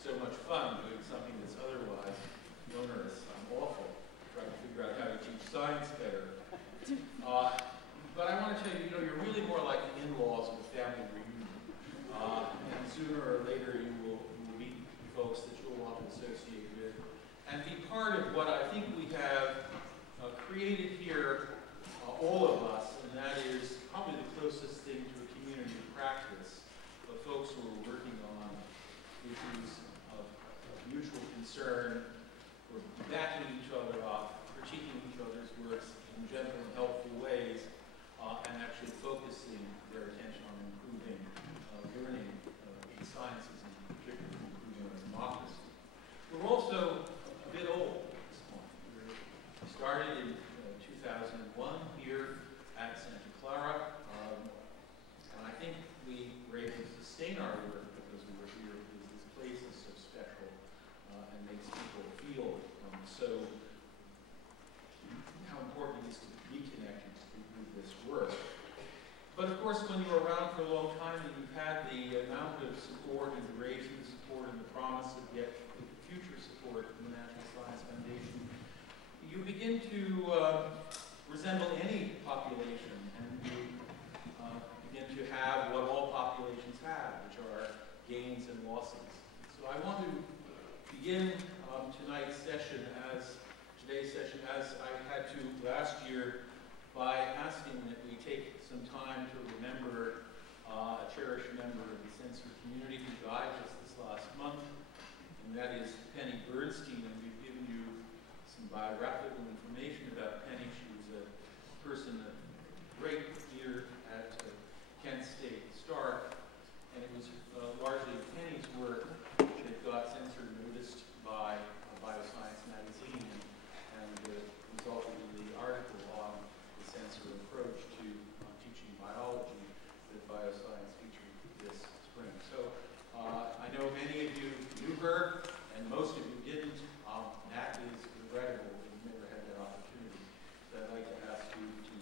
so much fun doing something that's otherwise onerous. I'm awful, trying to figure out how to teach science better. But I want to tell you, you're really more like the in-laws of a family reunion. And sooner or later you will meet folks that you'll want to associate with and be part of what I think we have created here, all of us, and that is probably the closest thing to a community practice of folks who are working on issues of mutual concern, or backing each other up, critiquing each other's works in gentle and helpful ways, and actually focusing their attention on improving learning in sciences, and particularly improving our democracy. We're also a bit old at this point. We started in 2001 here at Santa Clara, and I think we were able to sustain our work because we were here because this place is so special and makes people feel so how important it is to be connected with this work. But of course, when you're around for a long time and you've had the amount of support and duration of support and the promise of yet future support from the National Science Foundation, you begin to resemble any population, and you begin to have what all populations have, which are gains and losses. So I want to begin today's session as I had to last year by asking that we take some time to remember a cherished member of the SENCER community who died just this last month, and that is Penny Bernstein. And we've given you some biographical information about Penny. She was a person, a great leader at Kent State Stark, and it was largely Penny's work that got SENCER noticed by Bioscience magazine and resulted in the article on the SENCER approach to teaching biology that Bioscience featured this spring. So I know many of you knew her, and most of you didn't. That is regrettable that you never had that opportunity. So I'd like to ask you to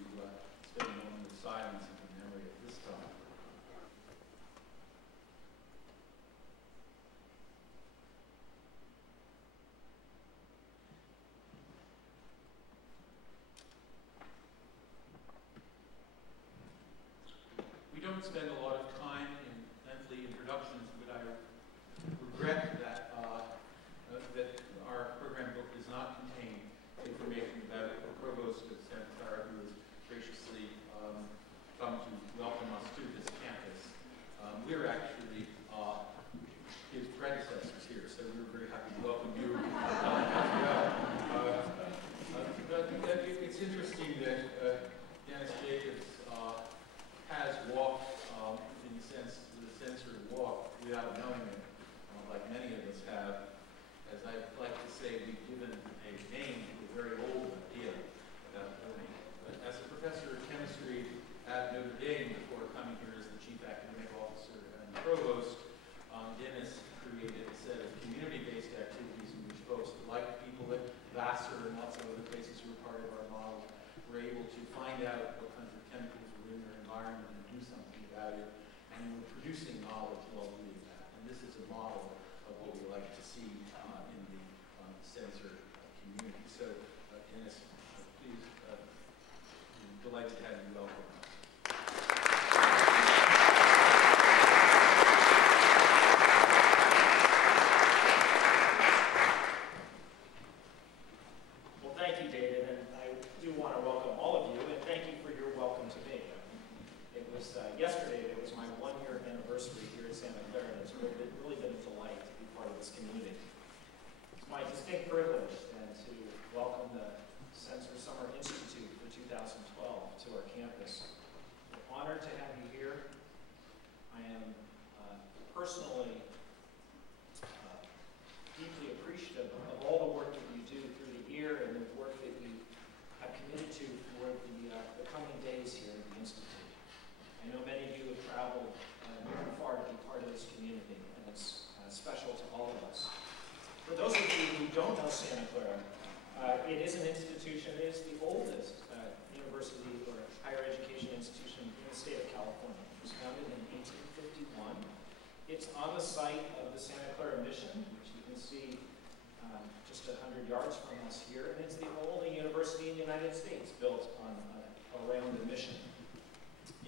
spend a moment of silence in memory at this time. We don't spend a lot of time in lengthy introductions, but I regret that that our program book does not contain information about the provost of Santa Clara, who has graciously come to welcome us to this campus. We're actually his predecessors here, so we're very happy to welcome you as well. But it's interesting that Dennis Jacobs has walked, in the sense, the SENCER walk without knowing it, like many of us have. As I like to say, we've given a name to a very old idea about learning. But as a professor of chemistry at Notre Dame, before coming here as the chief academic officer and provost, Dennis created a set of community-based activities in which folks, like people at Vassar and lots of other places who are part of our model, were able to find out what kinds of chemicals were in their environment and do something about it, and were producing knowledge while doing that. And this is a model of what we like to see in the SENCER community. So, Dennis, please, I'm delighted to have you welcome us. Well, thank you, David, and I do want to welcome all of you, and thank you for your welcome to me. It was yesterday that was my one-year anniversary here at Santa Clara, and it's really been a delight to be part of this community. It's my distinct privilege then to welcome the SENCER Summer Institute for 2012 to our campus. We're honored to have you here. I am personally deeply appreciative of all the work that you do through the year and the work that you have committed to for the coming days here at the Institute. I know many of you have traveled near and far to be part of this community, and it's special to all of us. For those of you who don't know Santa Clara, it is an institution, it is the oldest university or higher education institution in the state of California. It was founded in 1851. It's on the site of the Santa Clara Mission, just 100 yards from us here, and it's the only university in the United States built on around a mission.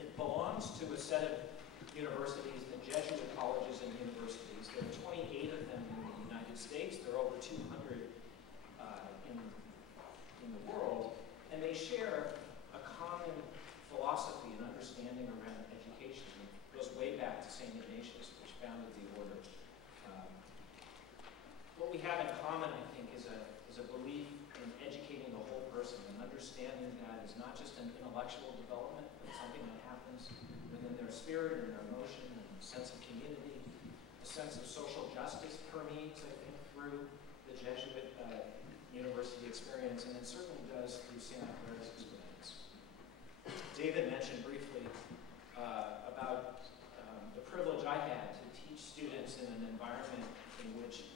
It belongs to a set of universities, the Jesuit colleges and universities. There are 28 of them in the United States. There are over 200 in the world, and they share a common philosophy and understanding around education. It goes way back to St. Ignatius, which founded the order. What we have in common, I think, is a belief in educating the whole person and understanding that is not just an intellectual development, but something that happens within their spirit and their emotion and a sense of community. A sense of social justice permeates, I think, through the Jesuit university experience, and it certainly does through Santa Clara's experience. David mentioned briefly about the privilege I had to teach students in an environment in which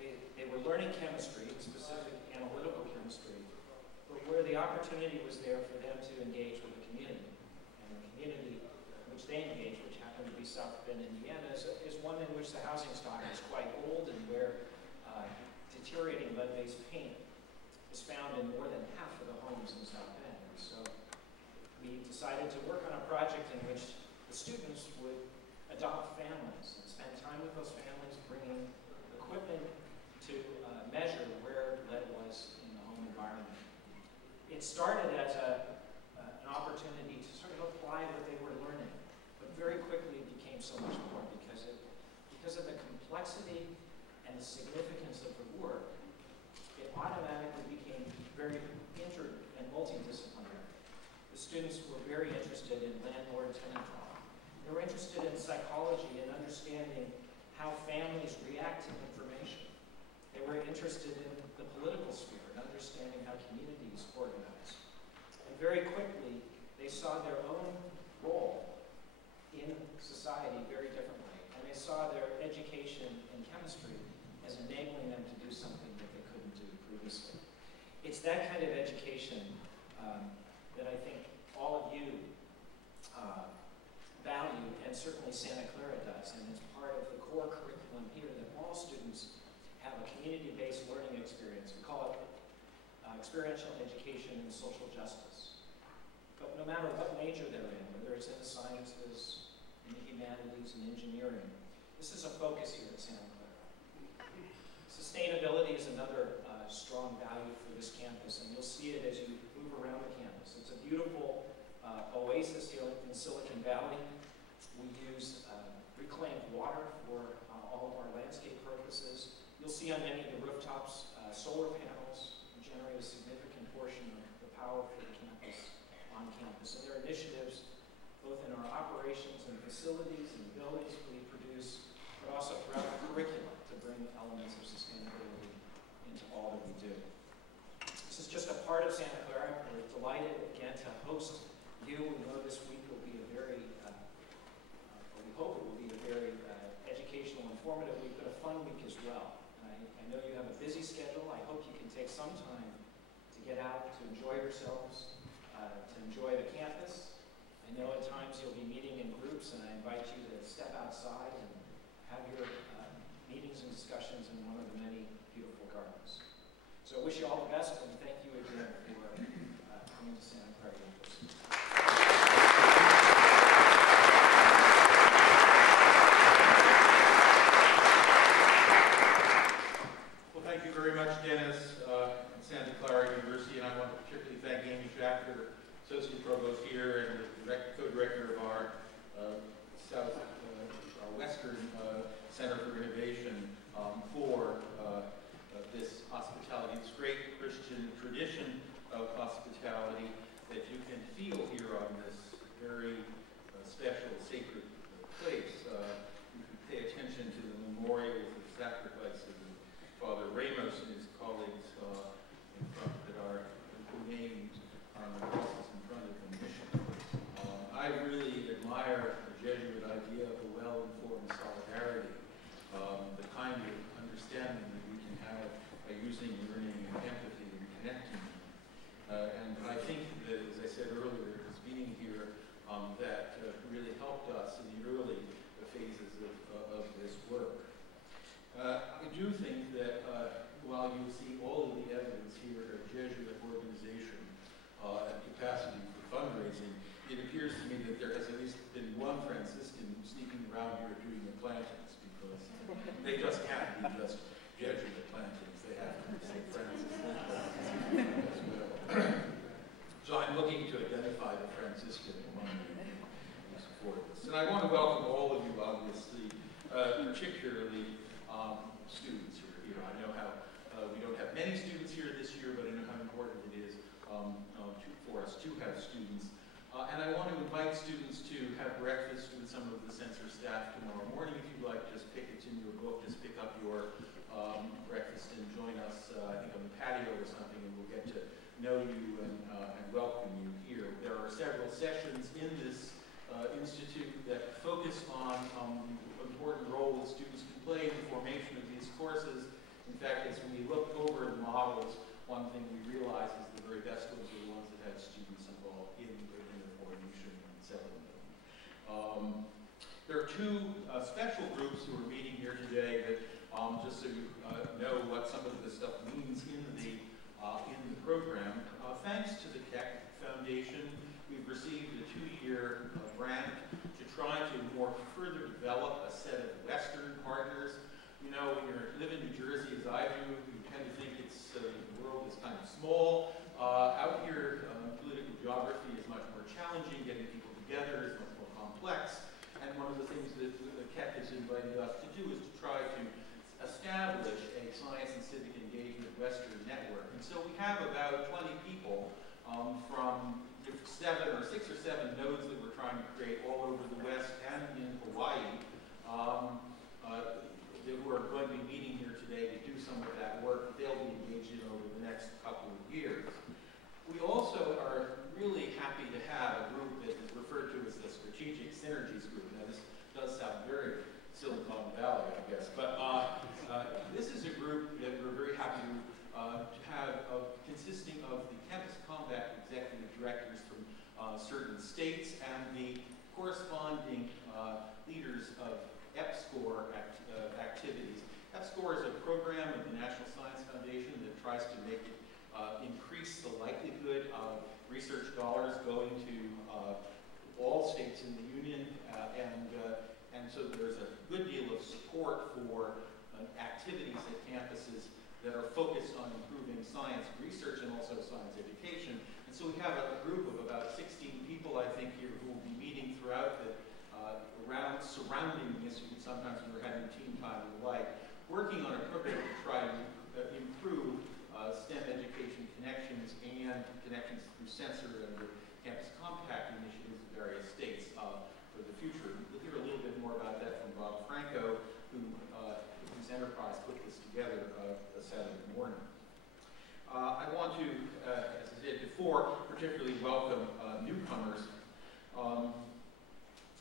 they were learning chemistry, specific analytical chemistry, but where the opportunity was there for them to engage with the community. And the community in which they engage, which happened to be South Bend, Indiana, is one in which the housing stock is quite old and where deteriorating lead-based paint is found in more than half of the homes in South Bend. And so we decided to work on a project in which the students would adopt families and spend time with those families, bringing equipment to measure where lead was in the home environment. It started as an opportunity to sort of apply what they were learning, but very quickly it became so much more because of the complexity and the significance of the work. It automatically became very inter and multidisciplinary. The students were very interested in landlord-tenant law. They were interested in psychology and understanding how families react to information. They were interested in the political sphere and understanding how communities organize. And very quickly, they saw their own role in society very differently. And they saw their education in chemistry as enabling them to do something that they couldn't do previously. It's that kind of education that I think all of you value, and certainly Santa Clara does, and it's part of the core curriculum here that all students have a community-based learning experience. We call it experiential education and social justice. But no matter what major they're in, whether it's in the sciences, in the humanities, and engineering, this is a focus here at Santa Clara. Sustainability is another strong value for this campus, and you'll see it as you move around the campus. It's a beautiful oasis here in Silicon Valley. We use reclaimed water for all of our landscape purposes. You'll see on many of the rooftops solar panels generate a significant portion of the power for the campus on campus. And there are initiatives both in our operations and facilities and buildings we produce, but also throughout the curriculum to bring elements of sustainability into all that we do. This is just a part of Santa Clara. We're delighted again to host you. We know this week will be a very, or we hope it will be a very educational, informative week, but a fun week as well. And I know you have a busy schedule. I hope you can take some time to get out, to enjoy yourselves, to enjoy the campus. I know at times you'll be meeting in groups, and I invite you to step outside and have your meetings and discussions in one of the many beautiful gardens. So I wish you all the best, and thank you again for coming to Santa Clara University. Well, thank you very much, Dennis, and Santa Clara University, and I want to particularly thank Amy Schachter, Associate Provost here, and the Co-Director of our Western Center for Innovation for this hospitality. It's great Christian tradition of hospitality that you can feel here on this very special, sacred place. You can pay attention to the memorials of sacrifices of Father Ramos and his colleagues in front that are named on the crosses in front of the mission. I really admire the Jesuit idea of a well-informed solidarity, the kind of understanding that we can have by using learning and empathy and connecting. And I think that, as I said earlier, his being here, that really helped us in the early phases of this work. I do think that while you see be just Jesuit plantings. They have to be St. Francis as well. So I'm looking to identify the Franciscan among you who support this. And I want to welcome all of you, obviously, particularly students who are here. I know how we don't have many students here this year, but I know how important it is for us to have students. And I want to invite students to have breakfast with some of the SENCER staff tomorrow morning. If you'd like, just pick it in your book, just pick up your breakfast and join us, I think on the patio or something, and we'll get to know you and welcome you here. There are several sessions in this institute that focus on the important role that students can play in the formation of these courses. In fact, as we look over the models, one thing we realize is the very best ones are the ones that have students involved in the formation and selling them. There are two special groups who are meeting here today that, just so you know what some of this stuff means in the program. Thanks to the Keck Foundation, we've received a 2-year grant to try to more further develop a set of Western partners. You know, when you live in New Jersey, as I do, you tend to think it's the world is kind of small. Out here, political geography is much more challenging. Getting people together is much more complex. And one of the things that Keck has invited us to do is to try to establish a science and civic engagement Western network. And so we have about 20 people from 6 or 7 nodes that we're trying to create all over the West and in Hawaii who are going to be meeting here today to do some of that work that they'll be engaged in over the next couple of years. We also are really happy to have a group that is referred to as the Strategic Synergies Group. Now this does sound very Silicon Valley, I guess, but this is a group that we're very happy to have consisting of the Campus Compact executive directors from certain states and the corresponding leaders of EPSCoR activities. EPSCoR is a program of the National Science Foundation that tries to make it increase the likelihood of research dollars going to all states in the Union, and so there's a good deal of support for activities at campuses that are focused on improving science research and also science education. And so we have a group of about 16 people, I think, here who will be meeting throughout the surrounding the institute. Sometimes we're having team time and the like, working on a program to try to improve STEM education connections and connections through SENCER and the Campus Compact initiatives in various states for the future. We'll hear a little bit more about that from Bob Franco, whose enterprise put this together Saturday morning. I want to, as I did before, particularly welcome newcomers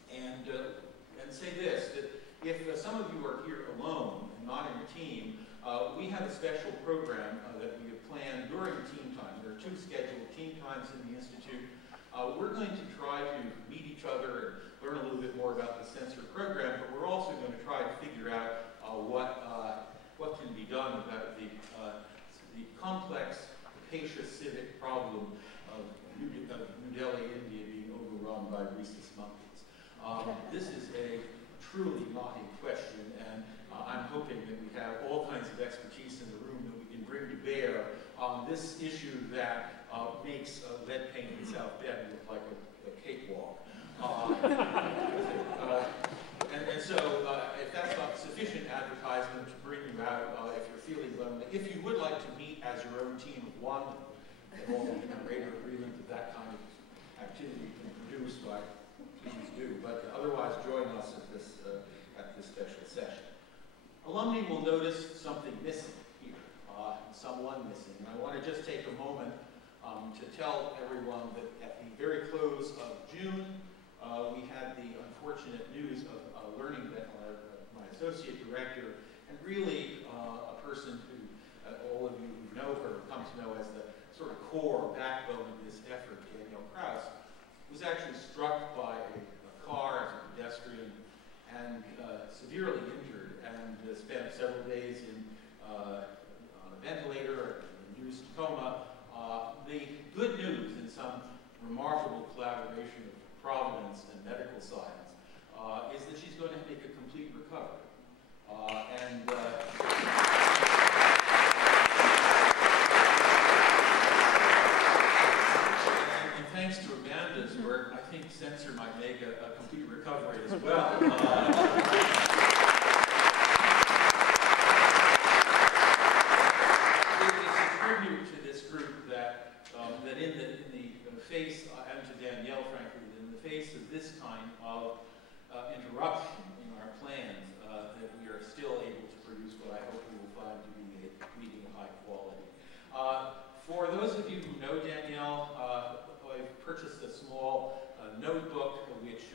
and say this, that if some of you are here alone and not in a team, we have a special program that we have planned during team time. There are 2 scheduled team times in the Institute. We're going to try to meet each other and learn a little bit more about the SENCER program, but we're also going to try to figure out what can be done about the complex, capacious civic problem of New Delhi, India being overrun by rhesus monkeys. This is a truly knotty question, and I'm hoping that we have all kinds of expertise in the room that we can bring to bear on this issue that makes lead paint in South Bend look like a cakewalk. And so if that's not sufficient advertisement to bring you out, if you're feeling lonely, if you would like to meet as your own team of one, and all be in greater agreement that kind of activity can produce, by please do. But otherwise, join us at this special session. Alumni will notice something missing here, someone missing. And I want to just take a moment to tell everyone that at the very close of June, we had the unfortunate news of learning that my associate director, and really a person who all of you who know her come to know as the sort of core backbone of this effort, Danielle Krause, was actually struck by a car as a pedestrian and severely injured, and spent several days on a ventilator, induced coma. The good news, in some remarkable collaboration of Providence and medical science, is that she's going to make a complete recovery. And It's a tribute to this group that in the face, and to Danielle, frankly, in the face of this kind of interruption in our plans, that we are still able to produce what I hope you will find to be a reading of high quality. For those of you who know Danielle, I've purchased a small notebook which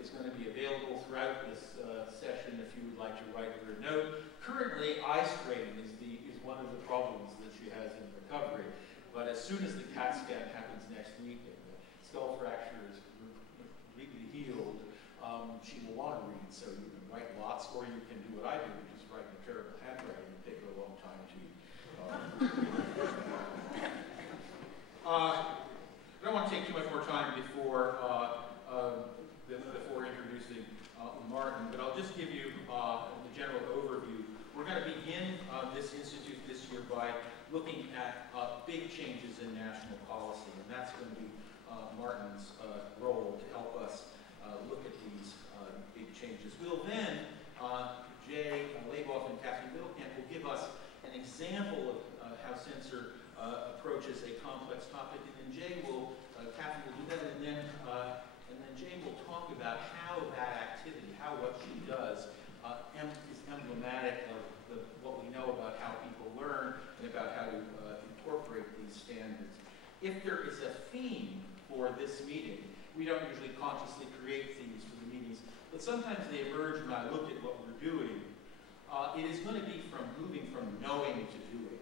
is going to be available throughout this session if you would like to write her a note. Currently, eye strain is one of the problems that she has in recovery, but as soon as the CAT scan happens next week and the skull fracture is completely healed, she will want to read, so you can write lots, or you can do what I do, which is write in terrible handwriting and take her a long time to I don't want to take too much more time before introducing Martin, but I'll just give you the general overview. We're going to begin this institute this year by looking at big changes in national policy, and that's going to be Martin's role to help us look at these big changes. We'll then, Jay Laboff and Kathy Middlecamp will give us an example of how SENCER approaches a complex topic, and then Kathy will do that, and then Jay will talk about how that activity, how what she does, is emblematic of what we know about how people learn and about how to incorporate these standards. If there is a theme for this meeting, we don't usually consciously create themes for the meetings, but sometimes they emerge when I look at what we're doing. It is going to be from moving from knowing to doing,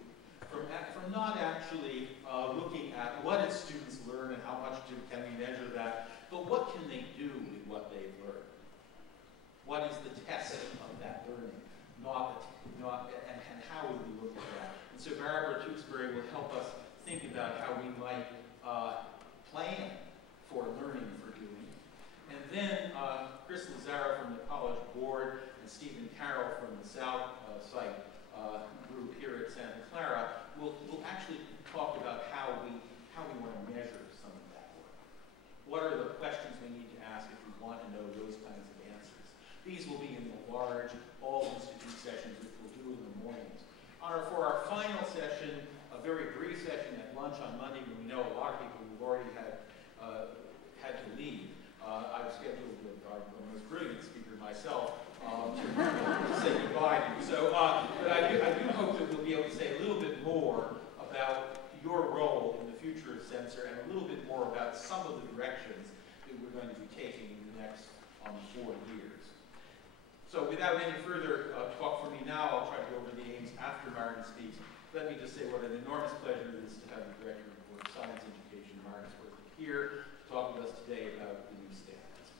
from not actually looking at what did students learn and how much can we measure that, but what can they do with what they've learned? What is the test of that learning? And how would we look at that? And so Barbara Tewksbury will help us think about how we might plan for learning for doing. And then Chris Lazara from the College Board and Stephen Carroll from the South Site group here at Santa Clara will actually talk about how we want to measure some of that work. What are the questions we need to ask if we want to know those kinds of answers? These will be in the large all-institute sessions, which we'll do in the mornings. For our final session, a very brief session at lunch on Monday, when we know a lot of people who've already had to leave. I've scheduled with our most brilliant speaker myself to say goodbye to you. So, but I do hope that we'll be able to say a little bit more about your role in the future of SENCER and a little bit more about some of the directions that we're going to be taking in the next 4 years. So without any further talk from me now, I'll try to go over the aims after Martin speaks. Let me just say what an enormous pleasure it is to have the Director of Science Education, Martin Storksdieck, here to talk with us today about the new standards.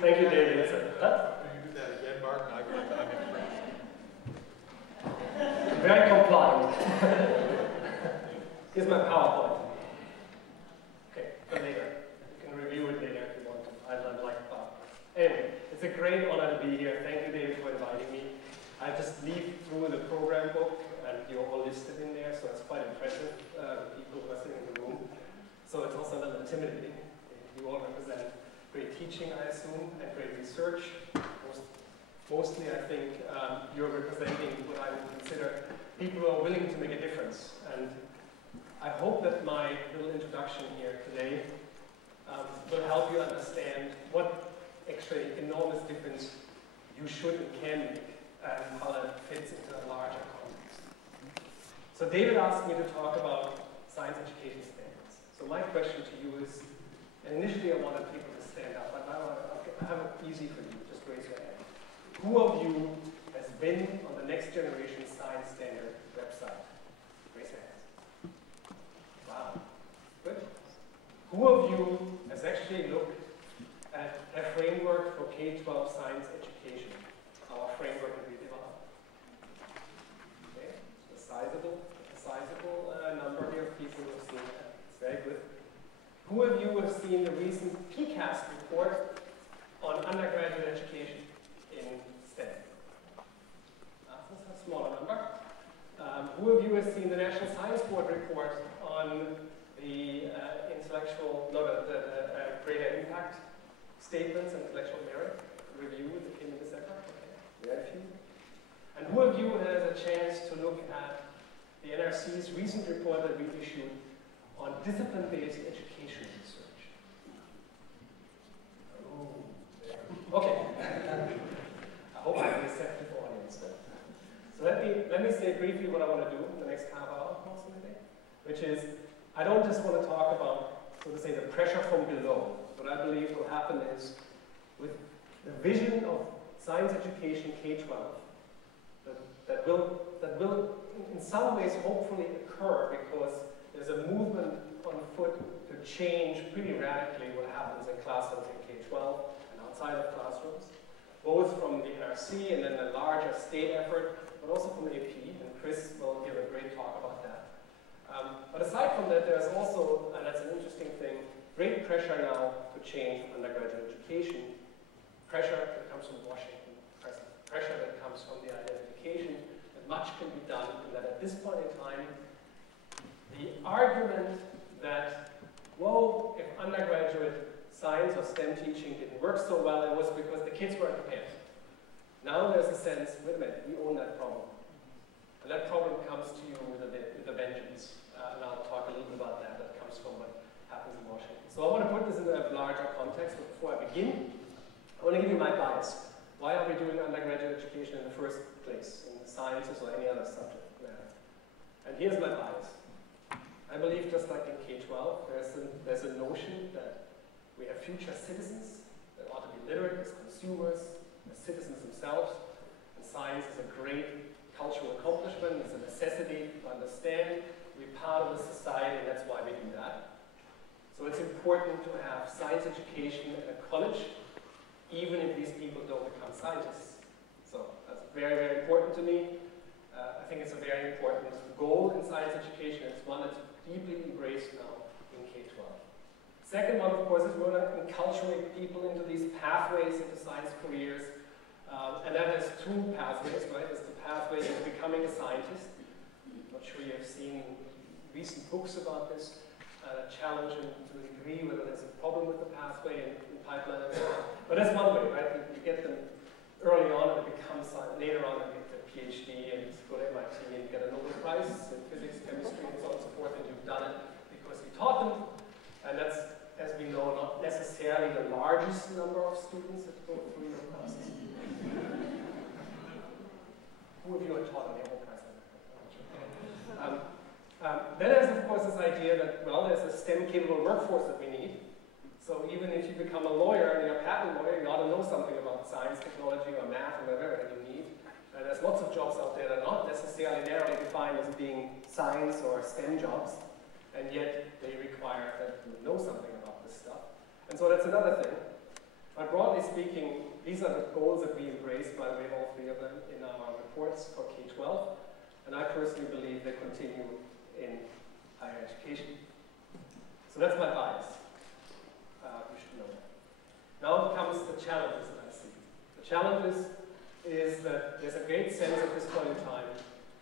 Thank you, David. Can you do that again, Martin? I'm impressed. Very compliant. Here's my PowerPoint. Okay, for later. You can review it later if you want to. I like PowerPoint. Anyway, it's a great honor to be here. Thank you, David, for inviting me. I just leafed through the program book, and you're all listed in there, so it's quite impressive, the people who are sitting in the room. So it's also a little intimidating. You all represent great teaching, I assume, and great research. Mostly, I think, you're representing what I would consider people who are willing to make a difference. And I hope that my little introduction here today will help you understand what actually enormous difference you should and can make and how that fits into a larger context. So David asked me to talk about science education standards. So my question to you is, and initially I wanted people to stand up, but now I have it easy for you, just raise your hand. Who of you has been on the Next Generation Science Standard website? Raise your hands. Wow, good. Who of you has actually looked at a framework for K-12 science education, our framework that we developed? Okay, a sizable number here of people who have seen that. It's very good. Who of you have seen the recent PCAST report on undergraduate education in STEM? That's a smaller number. Who of you has seen the National Science Board report on the greater impact statements and intellectual merit review that came in December? Okay. Very few. And who of you has a chance to look at the NRC's recent report that we issued on discipline-based education research? Oh, okay. I hope I have a receptive audience then. So let me say briefly what I want to do in the next half hour, approximately, which is I don't just want to talk about, so to say, the pressure from below. What I believe will happen is with the vision of science education K-12, that will in some ways hopefully occur because there's a movement on foot to change pretty radically what happens in classrooms in K-12 and outside of classrooms, both from the NRC and then the larger state effort, but also from AP, and Chris will give a great talk about that. But aside from that, there's also, and that's an interesting thing, great pressure now to change undergraduate education, pressure that comes from Washington, pressure that comes from the identification that much can be done, and that at this point in time, the argument that, whoa, if undergraduate science or STEM teaching didn't work so well, it was because the kids weren't prepared. Now there's a sense, wait a minute, we own that problem. And that problem comes to you with a vengeance. And I'll talk a little bit about that. That comes from what happens in Washington. So I want to put this in a larger context, but before I begin, I want to give you my bias. Why are we doing undergraduate education in the first place, in the sciences or any other subject matter? And here's my bias. I believe just like in K-12, there's a notion that we have future citizens that ought to be literate as consumers, as citizens themselves, and science is a great cultural accomplishment, it's a necessity to understand, we're part of the society, and that's why we do that. So it's important to have science education at a college, even if these people don't become scientists. So that's very, very important to me. I think it's a very important goal in science education. It's one that's deeply embraced now in K-12. Second one, of course, is we want to enculturate people into these pathways into science careers. And that has two pathways, right? There's the pathway of becoming a scientist. I'm not sure you have seen recent books about this, challenge them to a degree whether there's a problem with the pathway in pipeline and so on. But that's one way, right? You get them early on and become science. Later on, they get their PhD and go to MIT and get a Nobel Prize in physics, chemistry, and so on and so forth, and you've done it because you taught them. And that's, as we know, not necessarily the largest number of students that go through your classes. Who of you are taught on the Nobel Prize? Then there's, of course, this idea that, well, there's a STEM-capable workforce that we need. So even if you become a lawyer and you're a patent lawyer, you ought to know something about science, technology, or math, or whatever that you need. And there's lots of jobs out there that are not necessarily narrowly defined as being science or STEM jobs, and yet they require that you know something about this stuff. And so that's another thing. But broadly speaking, these are the goals that we embrace, by the way, all three of them, in our reports for K-12. And I personally believe they continue in higher education. So that's my bias. You should know that. Now comes the challenges that I see. The challenges is that there's a great sense at this point in time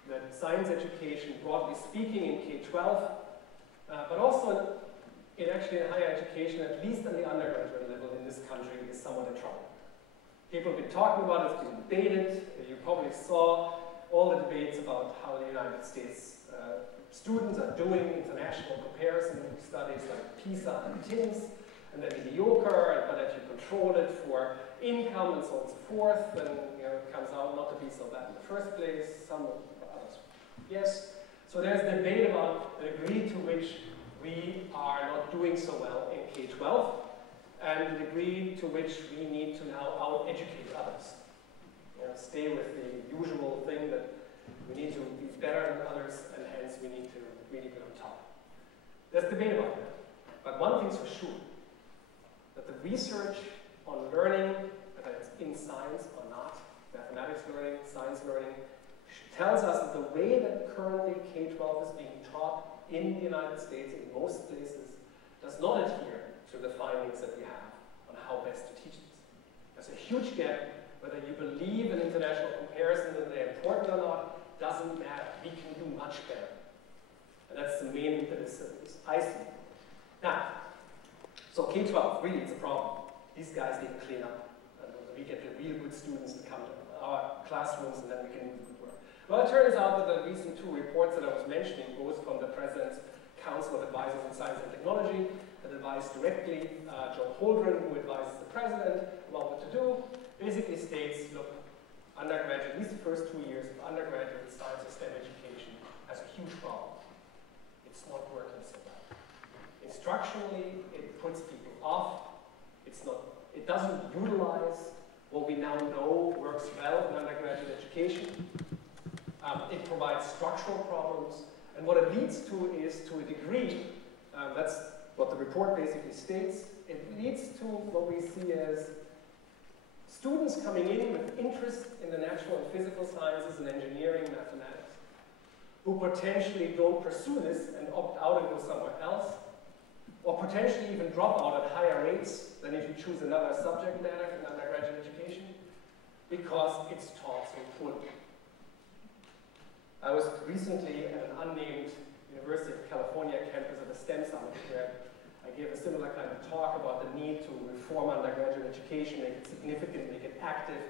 that science education, broadly speaking, in K-12, but also in actually in higher education, at least on the undergraduate level in this country, is somewhat in trouble. People have been talking about it, it's been debated. You probably saw all the debates about how the United States students are doing international comparison studies like PISA and TIMSS, and they're mediocre, but if you control it for income and so on and so forth, then it comes out not to be so bad in the first place, some others, yes. So there's a debate about the degree to which we are not doing so well in K-12, and the degree to which we need to now out-educate others. Stay with the usual thing that we need to be better than others, and hence we need to really be on top. There's debate about that. But one thing's for sure, that the research on learning, whether it's in science or not, mathematics learning, science learning, tells us that the way that currently K-12 is being taught in the United States, in most places, does not adhere to the findings that we have on how best to teach this. There's a huge gap. Whether you believe in international comparison and they're important or not, doesn't matter. We can do much better. And that's the main impetus I see. Now, so K-12, really, it's a problem. These guys need to clean up. We get the real good students to come to our classrooms, and then we can do good work. Well, it turns out that the recent two reports that I was mentioning, both from the President's Council of Advisors in Science and Technology, that advised directly John Holdren, who advises the President about what to do, basically states, look, undergraduate, at least the first 2 years of undergraduate science and STEM education has a huge problem. It's not working so well. Instructionally, it puts people off. It doesn't utilize what we now know works well in undergraduate education. It provides structural problems. And what it leads to is, to a degree, that's what the report basically states, it leads to what we see as students coming in with interest in the natural and physical sciences and engineering, mathematics, who potentially don't pursue this and opt out and go somewhere else, or potentially even drop out at higher rates than if you choose another subject matter in undergraduate education, because it's taught so poorly. I was recently at an unnamed University of California campus at a STEM summit where I gave a similar kind of talk about the need to reform undergraduate education, make it significant, make it active,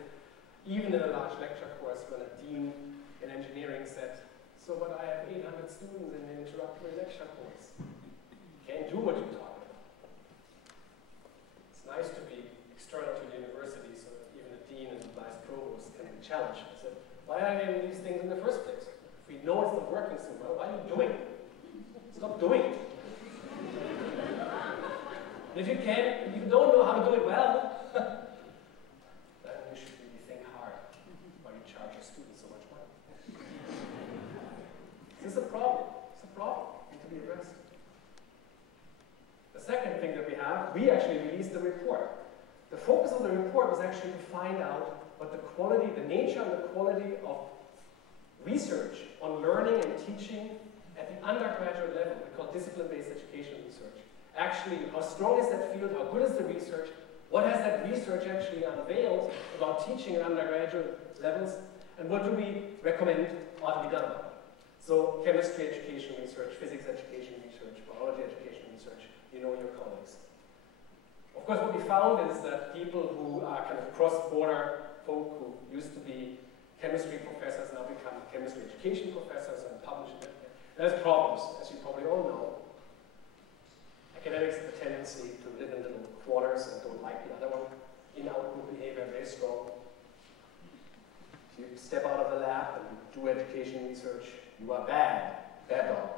even in a large lecture course when a dean in engineering said, so but I have 800 students in an introductory lecture course. Can't do what you're talking about. It's nice to be external to the university so that even a dean and a vice provost can be challenged. I said, why are you doing these things in the first place? If we know it's not working so well, why are you doing it? Stop doing it. And if you don't know how to do it well, then you should really think hard why you charge your students so much money. This is a problem. It's a problem. It needs to be addressed. The second thing that we actually released the report. The focus of the report was actually to find out what the quality, the nature and the quality of research on learning and teaching at the undergraduate level, we call discipline-based education research. Actually, how strong is that field? How good is the research? What has that research actually unveiled about teaching at undergraduate levels? And what do we recommend ought to be done about it? So, chemistry education research, physics education research, biology education research, you know your colleagues. Of course, what we found is that people who are kind of cross-border folk who used to be chemistry professors now become chemistry education professors and publish it. There's problems, as you probably all know. Academics have a tendency to live in little quarters and don't like the other one. In-out group behavior very strong. If you step out of the lab and do education research, you are bad. Bad dog.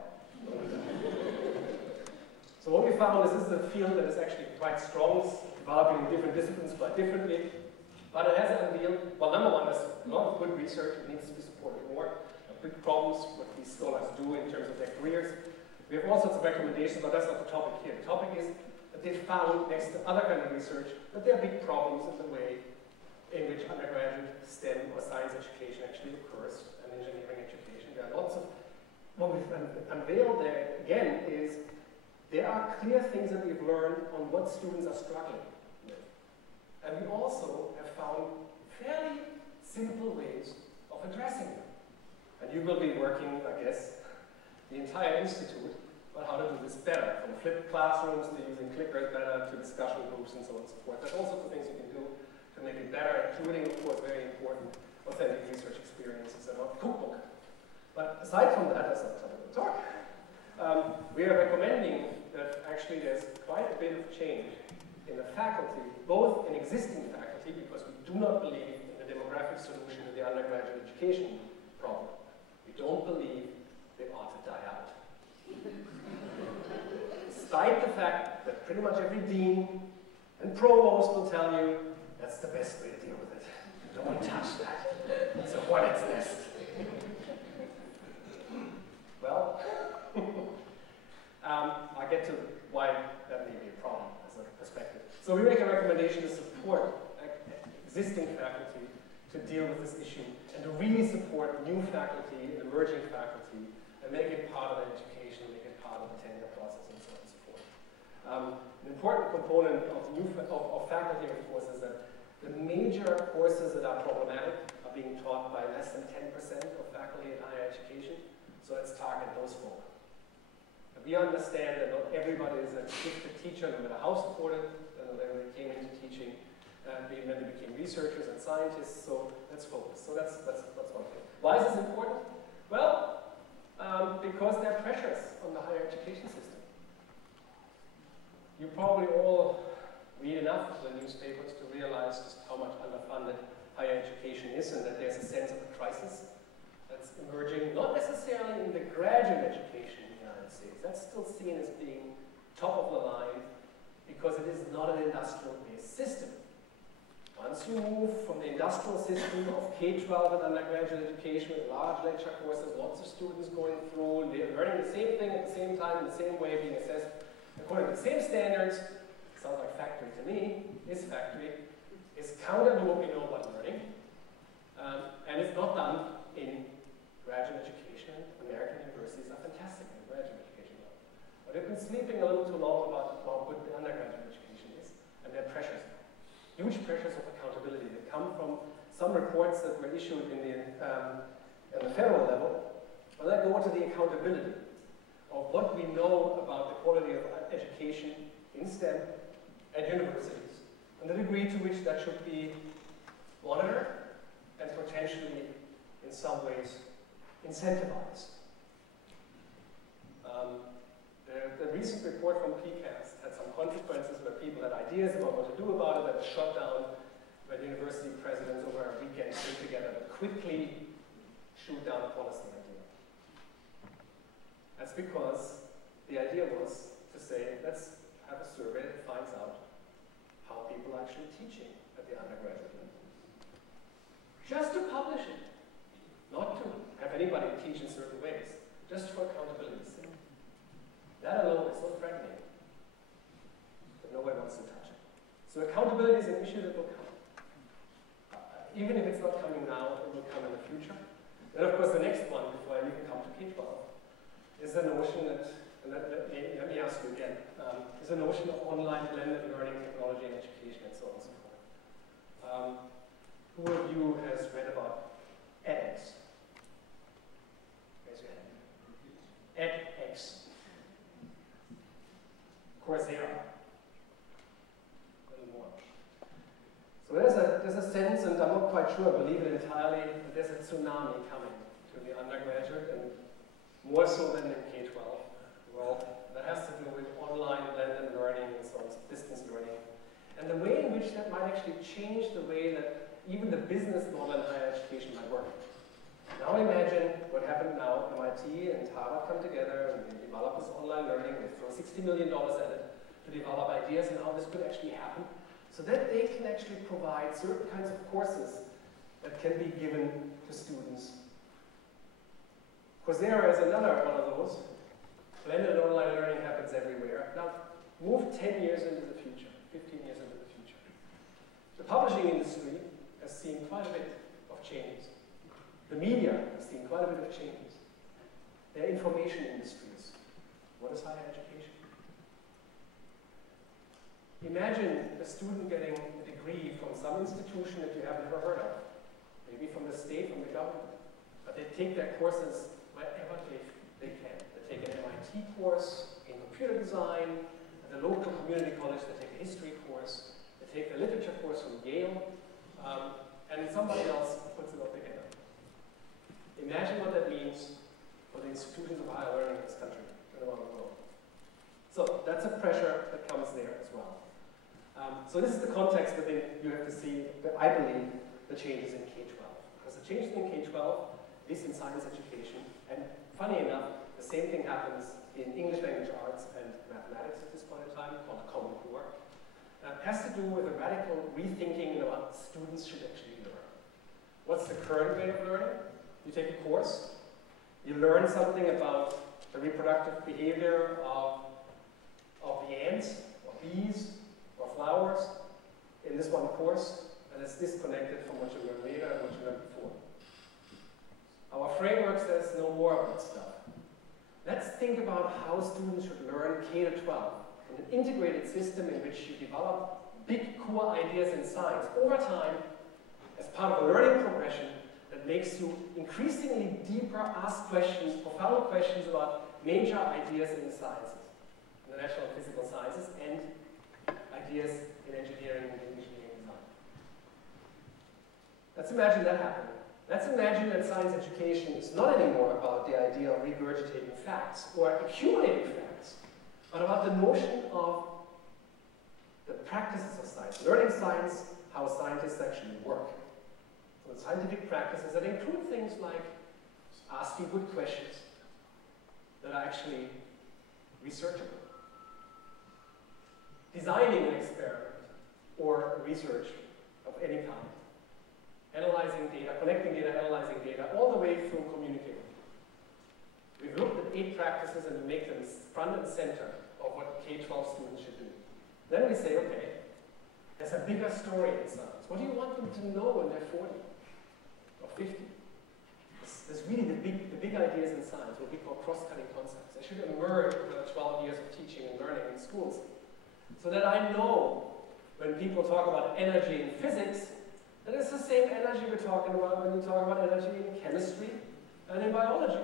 So what we found is this is a field that is actually quite strong. It's developing in different disciplines quite differently. But it has unveiled, well, number one, there's a lot of good research. It needs to be supported more. Big problems what these scholars do in terms of their careers. We have all sorts of recommendations, but that's not the topic here. The topic is that they found, next to other kind of research, that there are big problems in the way in which undergraduate STEM or science education actually occurs, and engineering education. There are lots of, what we've unveiled there, again, is there are clear things that we've learned on what students are struggling with. And we also have found fairly simple ways of addressing them. And you will be working, I guess, the entire institute on how to do this better, from flipped classrooms to using clickers better to discussion groups and so on and so forth. There's all sorts of things you can do to make it better, including, of course, very important authentic research experiences and a cookbook. But aside from that, as I'm telling the talk, we are recommending that actually there's quite a bit of change in the faculty, both in existing faculty, because we do not believe in the demographic solution to the undergraduate education problem. We don't believe they ought to die out. Despite the fact that pretty much every dean and provost will tell you that's the best way to deal with it. Don't touch that. It's a hornet's nest. Well, I'll get to why that may be a problem as a perspective. So we make a recommendation to support existing faculty to deal with this issue and to really support new faculty, emerging faculty, and make it part of the education, make it part of the tenure process, and so on and so forth. An important component of faculty, of course, is that the major courses that are problematic are being taught by less than 10% of faculty in higher education. So let's target those folk. And we understand that not everybody is a gifted teacher, no matter how supported, when they came into teaching, when they became researchers and scientists. So let's focus. So that's one thing. Why is this important? Well, because there are pressures on the higher education system. You probably all read enough of the newspapers to realize just how much underfunded higher education is, and that there's a sense of a crisis that's emerging, not necessarily in the graduate education in the United States. That's still seen as being top of the line because it is not an industrial-based system. Once you move from the industrial system of K-12 and undergraduate education with large lecture courses, lots of students going through, learning the same thing at the same time, in the same way, being assessed according to the same standards, sounds like factory to me, is factory, is counter to what we know about learning, and it's not done in graduate education. American universities are fantastic in graduate education now. But they've been sleeping a little too long about how good the undergraduate education is, and there are pressures, huge pressures of accountability that come from some reports that were issued in at the federal level, but that go to the accountability of what we know about the quality of education in STEM at universities, and the degree to which that should be monitored and potentially, in some ways, incentivized. The recent report from PCAST had some consequences where people had ideas about what to do about it that was shut down when university presidents over a weekend came together to quickly shoot down a policy idea. That's because the idea was to say, let's have a survey that finds out how people are actually teaching at the undergraduate level. Just to publish it, not to have anybody teach in certain ways, just for accountability's sake. That alone is so threatening that nobody wants to touch it. So accountability is an issue that will come. Even if it's not coming now, it will come in the future. And of course the next one, before I even come to K-12, is the notion that, and let me ask you again, is the notion of online blended learning, technology, and education, and so on and so forth. Who of you has read about edX? Raise your hand. edX. Coursera. A little more. So there's a sense, and I'm not quite sure I believe it entirely, that there's a tsunami coming to the undergraduate, and more so than in K-12. Well, that has to do with online blended learning and so on, distance learning. And the way in which that might actually change the way that even the business model in higher education might work. Now imagine what happened now. MIT and Harvard come together and they develop this online learning. They throw $60 million at it to develop ideas on how this could actually happen, so that they can actually provide certain kinds of courses that can be given to students. Coursera is another one of those. Blended online learning happens everywhere. Now, move 10 years into the future, 15 years into the future. The publishing industry has seen quite a bit of changes. The media has seen quite a bit of changes. There are information industries. What is higher education? Imagine a student getting a degree from some institution that you have never heard of, maybe from the state, from the government, but they take their courses wherever they can. They take an MIT course in computer design, at the local community college they take a history course, they take a literature course from Yale, and somebody else puts it all together. Imagine what that means for the institutions of higher learning in this country and around the world. So that's a pressure that comes there as well. So this is the context within you have to see, I believe, the changes in K-12. Because the changes in K-12 is in science education, and funny enough, the same thing happens in English language arts and mathematics at this point in time, called the Common Core. It has to do with a radical rethinking of what students should actually learn. What's the current way of learning? You take a course, you learn something about the reproductive behavior of the ants, or bees, or flowers in this one course, and it's disconnected from what you learned later and what you learned before. Our framework says no more of that stuff. Let's think about how students should learn K-12 in an integrated system in which you develop big core ideas in science over time as part of a learning progression that makes you increasingly deeper ask questions, profound questions about major ideas in the sciences, in the natural and physical sciences, and ideas in engineering and engineering design. Let's imagine that happening. Let's imagine that science education is not anymore about the idea of regurgitating facts or accumulating facts, but about the notion of the practices of science, learning science, how scientists actually work. So the scientific practices that include things like asking good questions that are actually researchable, designing an experiment or research of any kind, analyzing data, collecting data, analyzing data, all the way through communicating. We've looked at 8 practices and we make them front and center of what K-12 students should do. Then we say, okay, there's a bigger story in science. What do you want them to know when they're 40 or 50? There's really the big ideas in science, what we call cross-cutting concepts. They should emerge over 12 years of teaching and learning in schools. So that I know when people talk about energy in physics, that it's the same energy we're talking about when you talk about energy in chemistry and in biology.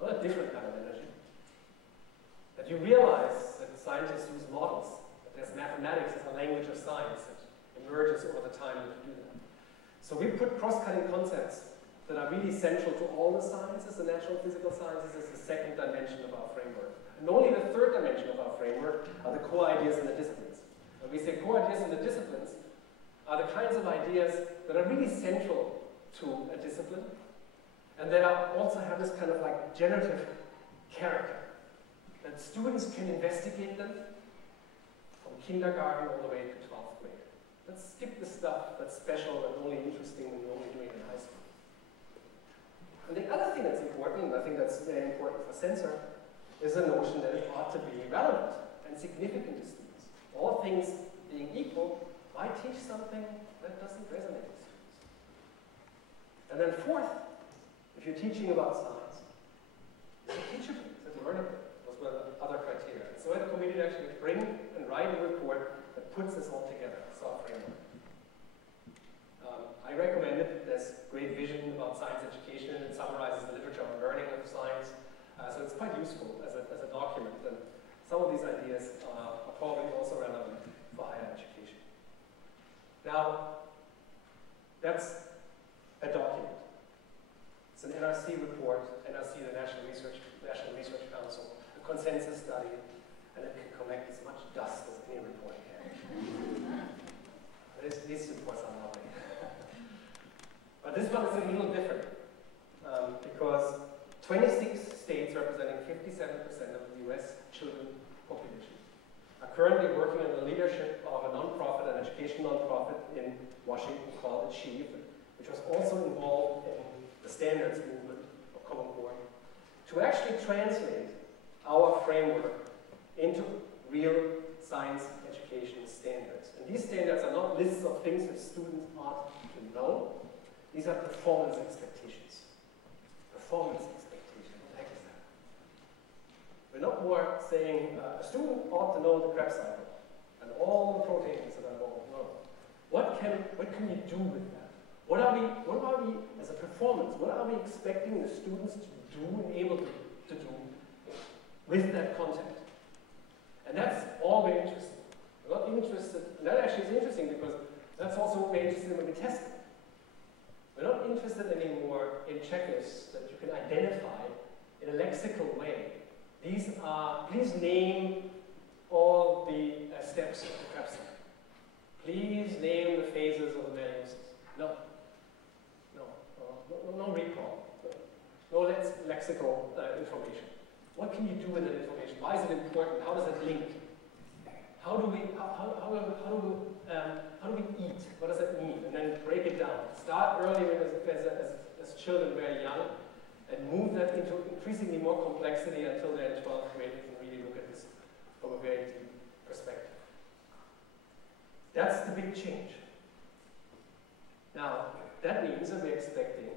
Not a different kind of energy. That you realize that scientists use models, that there's mathematics as a language of science that emerges over the time that you do that. So we put cross-cutting concepts that are really central to all the sciences, the natural and physical sciences, is the second dimension of our framework. And only the third dimension of our framework are the core ideas in the disciplines. When we say core ideas in the disciplines, are the kinds of ideas that are really central to a discipline, and that also have this kind of like generative character, that students can investigate them from kindergarten all the way to 12th grade. Let's skip the stuff that's special and only interesting when you're only doing it in high school. And the other thing that's important, and I think that's very important for SENCER, is the notion that it ought to be relevant and significant to students. All things being equal, why teach something that doesn't resonate with students? And then fourth, if you're teaching about science, is it teachable? Is it learnable? Those were the other criteria. And so I had a committee to actually bring and write a report that puts this all together. It's our framework. I recommend it. There's great vision about science education. It summarizes the literature on learning of science. So it's quite useful as a document. And some of these ideas are probably also relevant for higher education. Now, that's a document. It's an NRC report, NRC, the National Research Council, a consensus study, and it can collect as much dust as any report can. These reports are lovely. But this one is a little different, because 26 states representing 57% of the US children population are currently working under the leadership of a nonprofit, an education nonprofit in Washington called Achieve, which was also involved in the standards movement of Common Core, to actually translate our framework into real science education standards. And these standards are not lists of things that students ought to know. These are performance expectations. Performance expectations. What the heck is that? We're not more saying a student ought to know the Krebs cycle and all the proteins that are involved. No. What can you do with that? What are we as a performance? What are we expecting the students to do and able to do with that content? And that's all we're interested in. We're not interested, and that actually is interesting because that's also what we're interested in when we test it. We're not interested anymore in checklists that you can identify in a lexical way. These are, please name all the steps of the Krebs cycle. Please name the phases of the meiosis. No recall. No lexical information. What can you do with that information? Why is it important? How does it link? How do we eat? What does that mean? And then break it down. Start early as children very young, and move that into increasingly more complexity until they're in 12th grade and really look at this from a very deep perspective. That's the big change. Now, that means that we're expecting,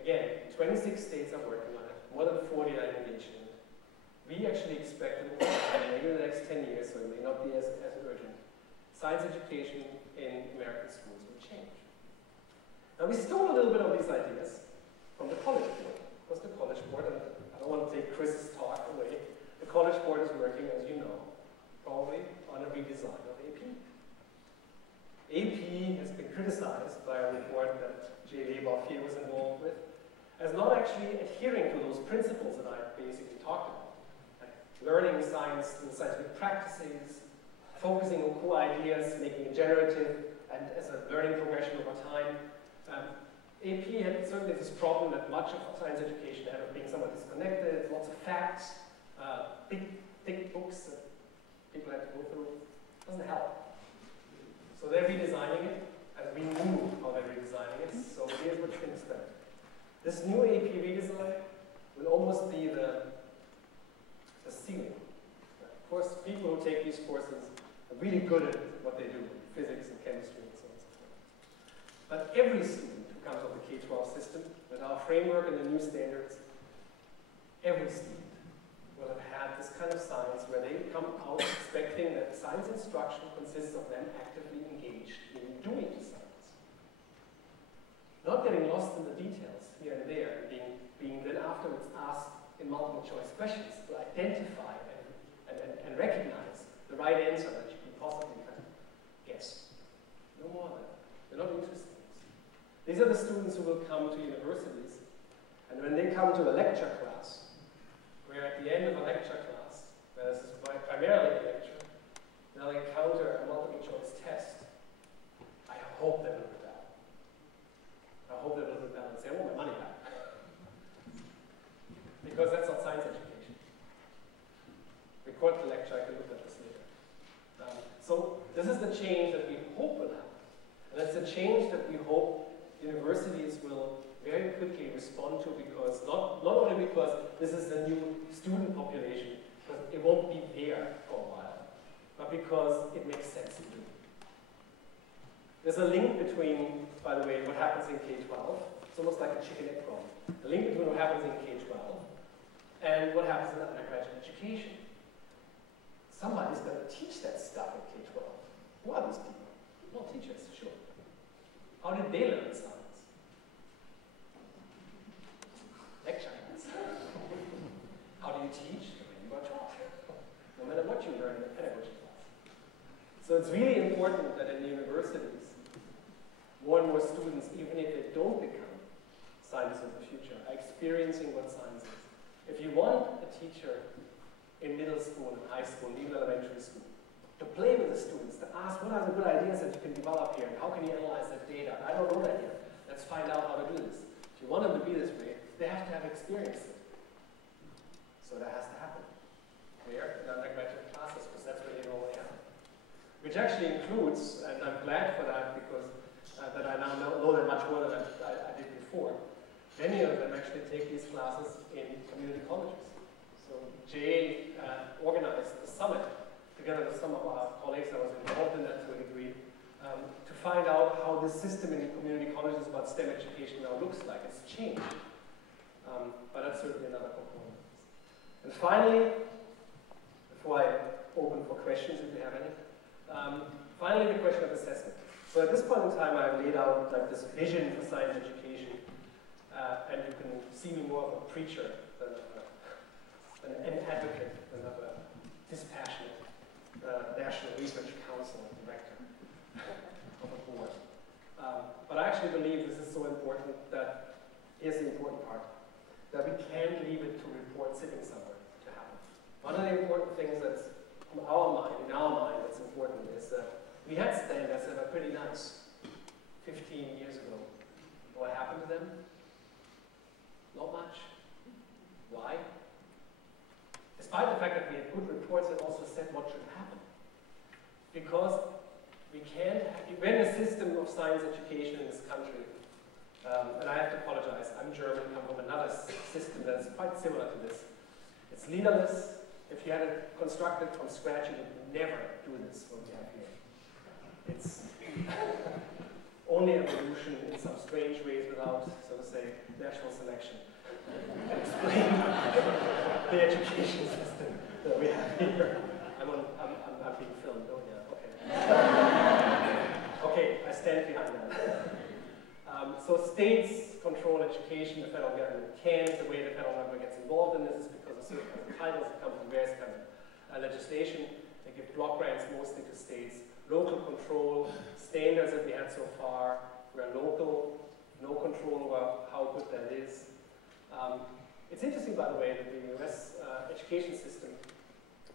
again, 26 states are working on it, more than 40 are engaged in it. We actually expect that maybe in the next 10 years, so it may not be as urgent, science education in American schools will change. Now we stole a little bit of these ideas from the College Board. Because the College Board, and I don't want to take Chris's talk away, the College Board is working, as you know, probably on a redesign of AP. AP has been criticized by a report that J. Leboff here was involved with as not actually adhering to those principles that I basically talked about. Like learning science and scientific practices, focusing on core ideas, making it generative, and as a learning progression over time. AP had certainly this problem that much of science education ended up being somewhat disconnected, lots of facts, big, thick books that people had to go through. Doesn't help. So they're redesigning it, and we knew how they're redesigning it, so here's what you can expect. This new AP redesign will almost be the ceiling. Of course, people who take these courses are really good at what they do, physics and chemistry and so on and so forth. But every student who comes of the K-12 system, with our framework and the new standards, every student will have had this kind of science where they come out expecting that science instruction consists of them actively engaged in doing science. Not getting lost in the details here and there, being then afterwards asked in multiple choice questions to identify and recognize the right answer that you can possibly guess. No more than that. They're not interested in this. These are the students who will come to universities, and when they come to a lecture class, where at the end of a lecture class, where this is primarily a lecture, they'll encounter a multiple choice test. I hope they will rebel. I hope they will rebel and say, I want my money back. Because that's not science education. Record the lecture, I can look at this later. So this is the change that we hope will happen. And it's a change that we hope universities will very quickly respond to, because not only because this is the new student population, because it won't be there for a while, but because it makes sense to do. There's a link between, by the way, what happens in K-12. It's almost like a chicken egg problem. A link between what happens in K-12 and what happens in undergraduate education. Somebody's going to teach that stuff in K-12. Who are these people? Well, teachers, sure. How did they learn science? Lecture class. How do you teach? The way you are taught. No matter what you learn in the pedagogy class. So it's really important that in universities, more and more students, even if they don't become scientists of the future, are experiencing what science is. If you want a teacher in middle school and high school, and even elementary school, to play with the students, to ask what are the good ideas that you can develop here, and how can you analyze that data? I don't know that yet. Let's find out how to do this. If you want them to be this way, they have to have experienced it. So that has to happen. Where? In undergraduate classes, because that's where they normally happen. Which actually includes, and I'm glad for that, because that I now know that much more than I did before. Many of them actually take these classes in community colleges. So Jay organized a summit together with some of our colleagues. I was involved in that to a degree, to find out how the system in community colleges about STEM education now looks like. It's changed, but that's certainly another component. And finally, before I open for questions, if you have any, finally the question of assessment. So at this point in time, I've laid out like this vision for science education, and you can see me more of a preacher than an advocate, than of a dispassionate National Research Council director of a board. But I actually believe this is so important that, here's the important part, that we can't leave it to report sitting somewhere to happen. One of the important things that's in our mind that's important is that we had standards that are pretty nice 15 years ago. What happened to them? Not much. Why? Despite the fact that we had good reports that also said what should happen. Because we can't, we're in a system of science education in this country, and I have to apologize, I'm German, come from another system that's quite similar to this. It's leaderless. If you had it constructed from scratch, you would never do this, what we have here. It's only evolution in some strange ways without, so to say, natural selection. Explain the education system that we have here. I'm being filmed, oh yeah, okay. Okay, I stand behind that. So states control education, the federal government can't. The way the federal government gets involved in this is because of certain kinds of titles that come from various kinds of legislation. They give block grants mostly to states. Local control, standards that we had so far were local, no control over how good that is. It's interesting, by the way, that the US education system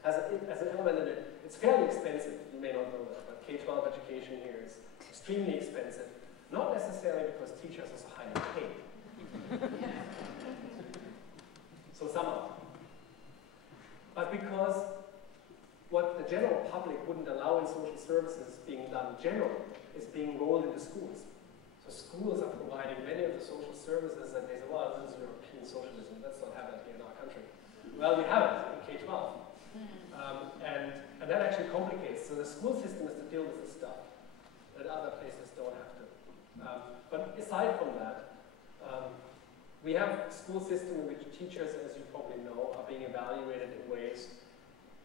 has an element in it. It's fairly expensive, you may not know that, but K-12 education here is extremely expensive. Not necessarily because teachers are so highly paid. So some are. But because what the general public wouldn't allow in social services being done generally is being rolled into schools. So schools are providing many of the social services that they say, well, this is European socialism, let's not have that here in our country. Well, we have it in K-12. And that actually complicates. So the school system has to deal with this stuff that other places don't have to. But aside from that, we have a school system in which teachers, as you probably know, are being evaluated in ways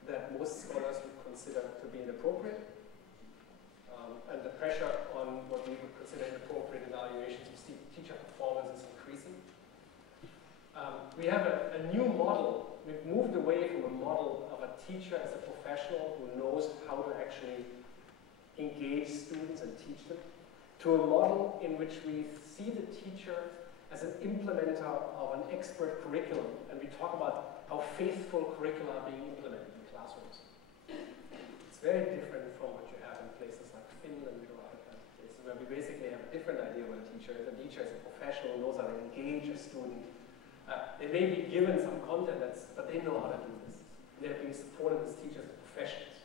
that most scholars would consider to be inappropriate. And the pressure on what we would consider inappropriate evaluations of teacher performance is increasing. We have a new model. We've moved away from a model of a teacher as a professional who knows how to actually engage students and teach them, to a model in which we see the teacher as an implementer of an expert curriculum, and we talk about how faithful curricula are being implemented in classrooms. It's very different from what you have in places like Finland or other kinds of places, where we basically have a different idea of what a teacher is. A teacher is a professional who knows how to engage a student. They may be given some content, but they know how to do this. They're being supported as teachers and professionals.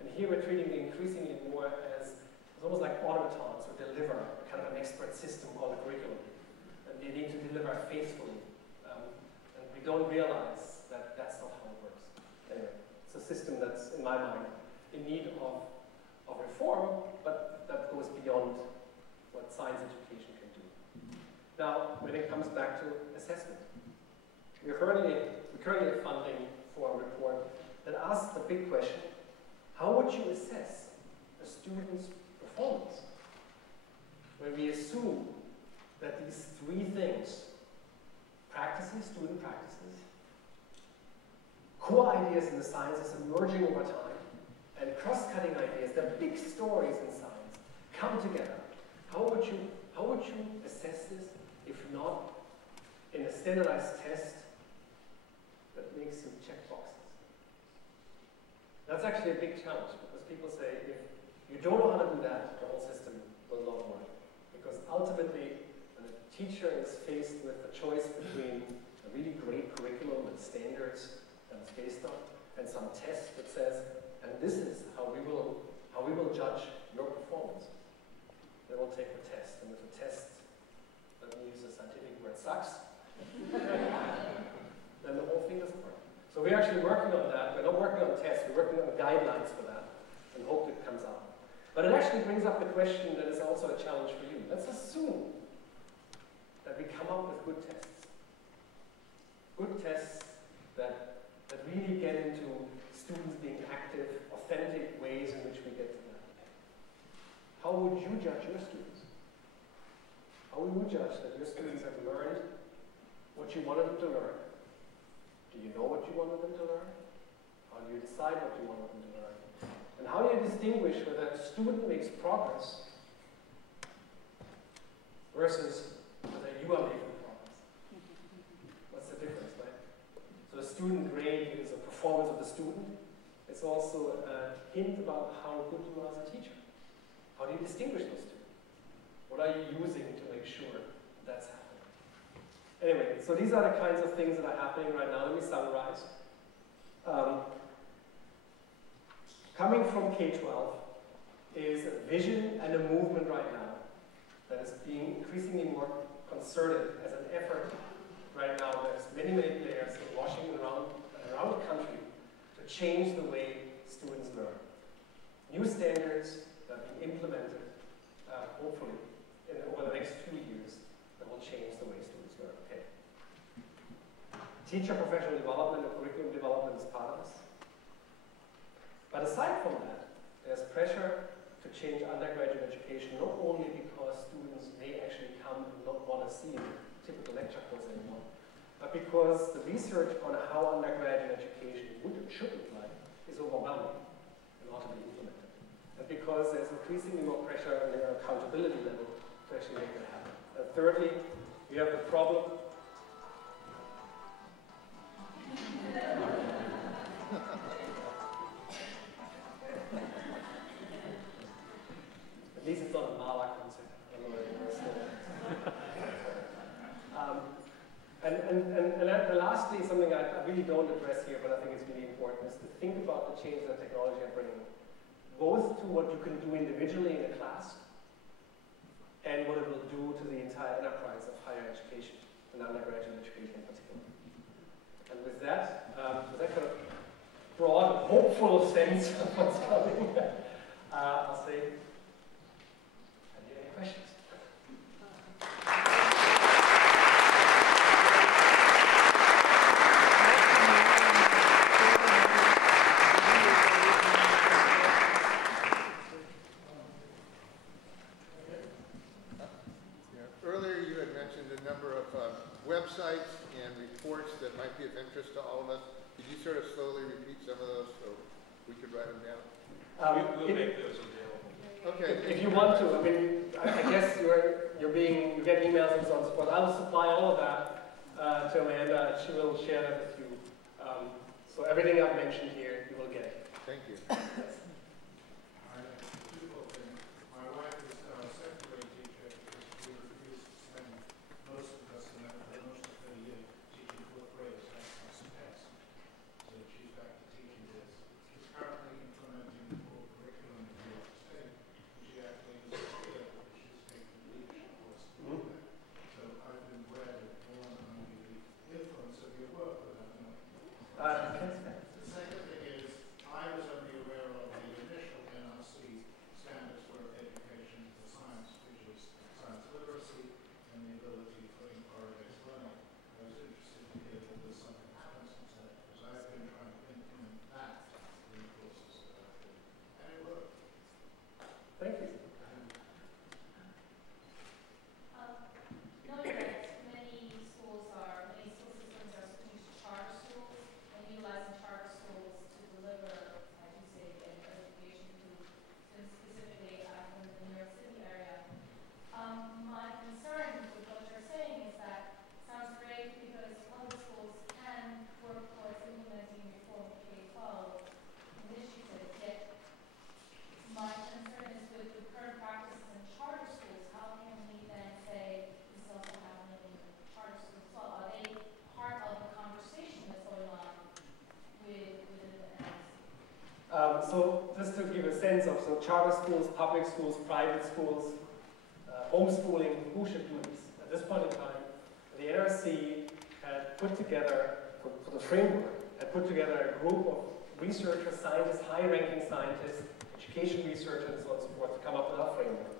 And here we're treating them increasingly more as almost like automatons who deliver kind of an expert system called a curriculum. And they need to deliver faithfully. And we don't realize that that's not how it works. Anyway, it's a system that's, in my mind, in need of reform, but that goes beyond what science education can do. Now, when it comes back to assessment, we're currently funding for a report that asks the big question: how would you assess a student's performance when we assume that these three things, student practices, core ideas in the sciences emerging over time, and cross-cutting ideas, the big stories in science, come together? How would you assess this if not in a standardized test that makes you check boxes? That's actually a big challenge, because people say if you don't know how to do that, the whole system will not work. Because ultimately, when a teacher is faced with a choice between a really great curriculum with standards that it's based on, and some test that says, and this is how we will judge your performance, they will take the test. And if the test, let me use a scientific word, sucks, then the whole thing doesn't work. So we're actually working on that. We're not working on tests, we're working on guidelines for that, and hope it comes out. But it actually brings up the question that is also a challenge for you. Let's assume that we come up with good tests. Good tests that really get into students being active, authentic ways in which we get to that. How would you judge your students? How would you judge that your students have learned what you wanted them to learn? Do you know what you wanted them to learn? How do you decide what you wanted them to learn? And how do you distinguish whether a student makes progress versus whether you are making progress? What's the difference, right? So a student grade is a performance of the student. It's also a hint about how good you are as a teacher. How do you distinguish those two? What are you using to make sure that's happening? Anyway, so these are the kinds of things that are happening right now. Let me summarize. Coming from K-12 is a vision and a movement right now that is being increasingly more concerted as an effort right now. There's many, many players in Washington around the country to change the way students learn. New standards that are being implemented, hopefully, over the next few years that will change the way students learn. Okay. Teacher professional development and curriculum development is part of this. But aside from that, there's pressure to to change undergraduate education, not only because students may actually come and not want to see a typical lecture course anymore, but because the research on how undergraduate education would and should look like is overwhelming and ought to be implemented. And because there's increasingly more pressure on their accountability level to actually make that happen. And thirdly, we have the problem at least it's not a Mala concert. And lastly, something I really don't address here, but I think is really important, is to think about the changes that technology are bringing, both to what you can do individually in a class, and what it will do to the entire enterprise of higher education, and undergraduate education in particular. And with that kind of broad, hopeful sense of what's coming, I'll say, have you any questions? Earlier you had mentioned a number of websites and reports that might be of interest to all of us. Could you sort of slowly repeat some of those so we could write them down? We'll make those available. Okay. If you want to, I mean, I guess you get emails and so on and so forth. I will supply all of that to Amanda, and she will share that with you. So everything I've mentioned here, you will get. Thank you. So just to give a sense of, so charter schools, public schools, private schools, homeschooling, who should do this? At this point in time, the NRC had put together, for the framework, had put together a group of researchers, scientists, high-ranking scientists, education researchers, and so on and so forth, to come up with our framework.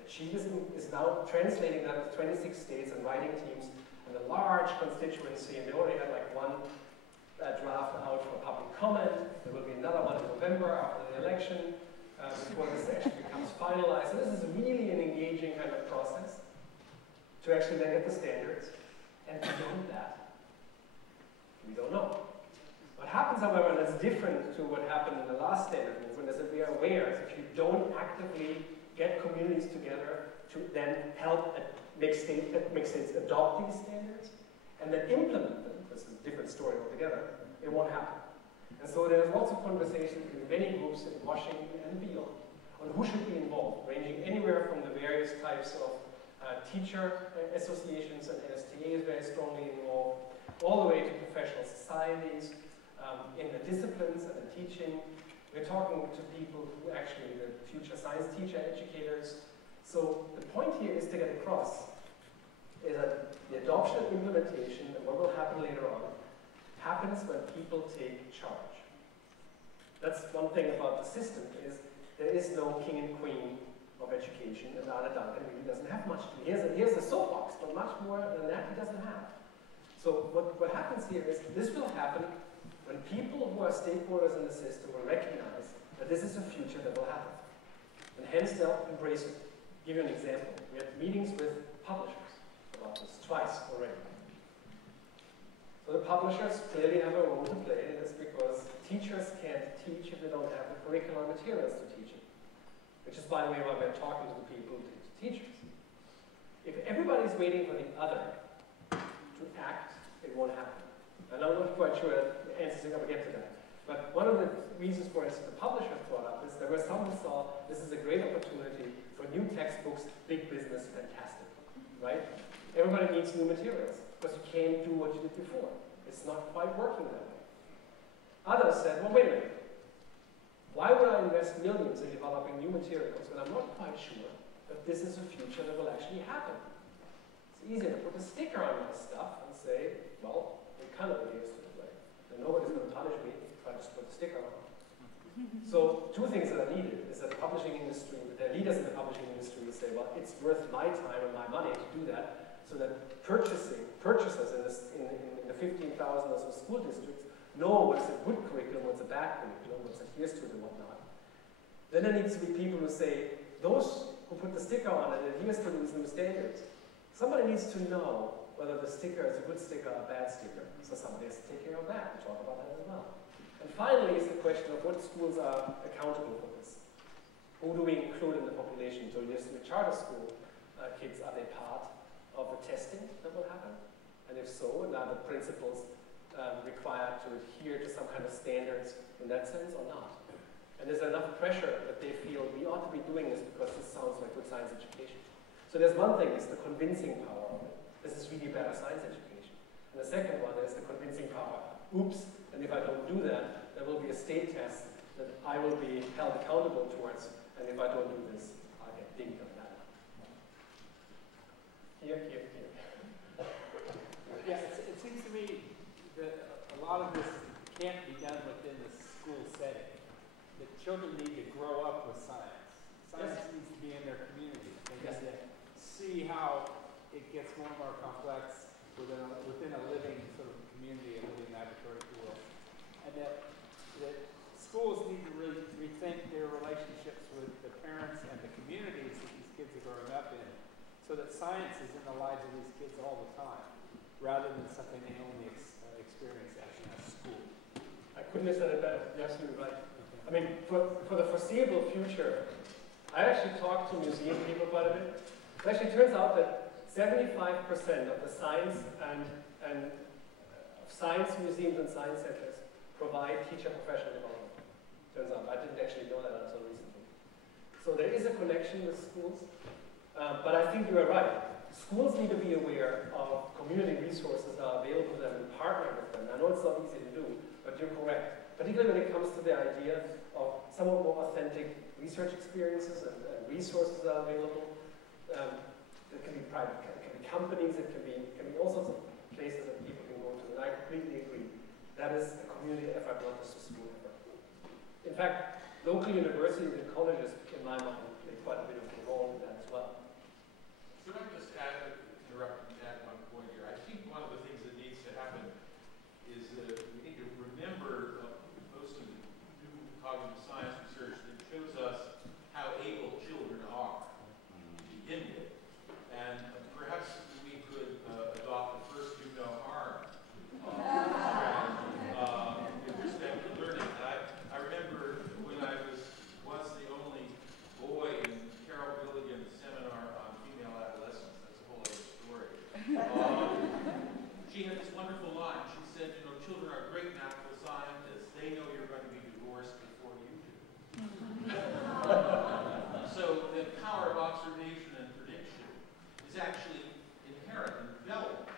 And she is now translating that to 26 states and writing teams and a large constituency, and they already had like one draft out for public comment. There will be another one in November after the election before this actually becomes finalized. So this is really an engaging kind of process to actually then get the standards. And beyond that, we don't know. What happens, however, and that's different to what happened in the last standard movement, is that we are aware that if you don't actively get communities together to then help make states adopt these standards and then implement them, this is a different story altogether, it won't happen. And so there's lots of conversation between many groups in Washington and beyond on who should be involved, ranging anywhere from the various types of teacher associations, and NSTA is very strongly involved, all the way to professional societies, in the disciplines and the teaching. We're talking to people who actually, the future science teacher educators. So the point here is to get across is that the adoption and implementation, and what will happen later on, happens when people take charge. That's one thing about the system, is there is no king and queen of education, and Anna Duncan really doesn't have much to do. Here's a soapbox, but much more than that he doesn't have. So what happens here is this will happen when people who are stakeholders in the system will recognize that this is a future that will happen. can still embrace it. Give you an example. We had meetings with publishers about this twice already. So the publishers clearly have a role to play in this because teachers can't teach if they don't have the curricular materials to teach it. Which is, by the way, why we're talking to the people who teach teachers. If everybody's waiting for the other to act, it won't happen. And I'm not quite sure the answers are going to get to that. But one of the reasons, for instance, the publishers brought up is there were some who saw this is a great opportunity for new textbooks, big business, fantastic, right? Everybody needs new materials because you can't do what you did before. It's not quite working that way. Others said, well, wait a minute. Why would I invest millions in developing new materials when I'm not quite sure that this is a future that will actually happen? It's easier to put a sticker on my stuff and say, well, it kind of appears to play. And nobody's going to punish me if I just put a sticker on. So two things that are needed is that the publishing industry, the leaders in the publishing industry say, well, it's worth my time and my money to do that, so that purchasers in the 15,000 or so school districts know what's a good curriculum, what's a bad curriculum, what's adheres to it and whatnot. Then there needs to be people who say, those who put the sticker on it adheres to these new standards. Somebody needs to know whether the sticker is a good sticker or a bad sticker. So somebody has to take care of that. We'll talk about that as well. And finally is the question of what schools are accountable for this. Who do we include in the population? So yes, the charter school kids, are they part of the testing that will happen? And if so, are the principals required to adhere to some kind of standards in that sense or not? And there's enough pressure that they feel we ought to be doing this because this sounds like good science education. So there's one thing, is the convincing power of it. This is really better science education. And the second one is the convincing power. Oops, and if I don't do that, there will be a state test that I will be held accountable towards, and if I don't do this, I'll get dinged on that. Here. Yeah, it seems to me that a lot of this can't be done within the school setting. That children need to grow up with science. Science needs to be in their community. They need to see how it gets more and more complex within a living sort of community, a living laboratory, if you will. And that schools need to really rethink their relationships with the parents and the communities that these kids are growing up in, so that science is in the lives of these kids all the time, rather than something they only experience actually at school. I couldn't have said it better. You're absolutely right. I mean, for the foreseeable future, I actually talked to museum people quite a bit. It actually turns out that 75% of the science and science museums and science centers provide teacher professional development. Turns out, I didn't actually know that until recently. So there is a connection with schools, but I think you are right. Schools need to be aware of community resources that are available to them and partner with them. I know it's not easy to do, but you're correct. Particularly when it comes to the idea of somewhat more authentic research experiences and resources that are available. It can be private, it can be companies, it can be all sorts of places that people can go to. And I completely agree. That is a community effort, not just a school effort. In fact, local universities and colleges, in my mind, play quite a bit of a role in that as well. Could I just interrupt and add one point here? I think one of the things that needs to happen is that we need to remember most of the new cognitive science research that shows us how able children are to begin with. And perhaps we could adopt the first do no harm with respect to learning. I remember when I was once the only boy in Carol Gilligan's seminar on female adolescence. That's a whole other story. She had this wonderful line. She said, you know, children are great natural scientists. They know you're going to be divorced before you do. So the power of observation and prediction is actually inherent in development,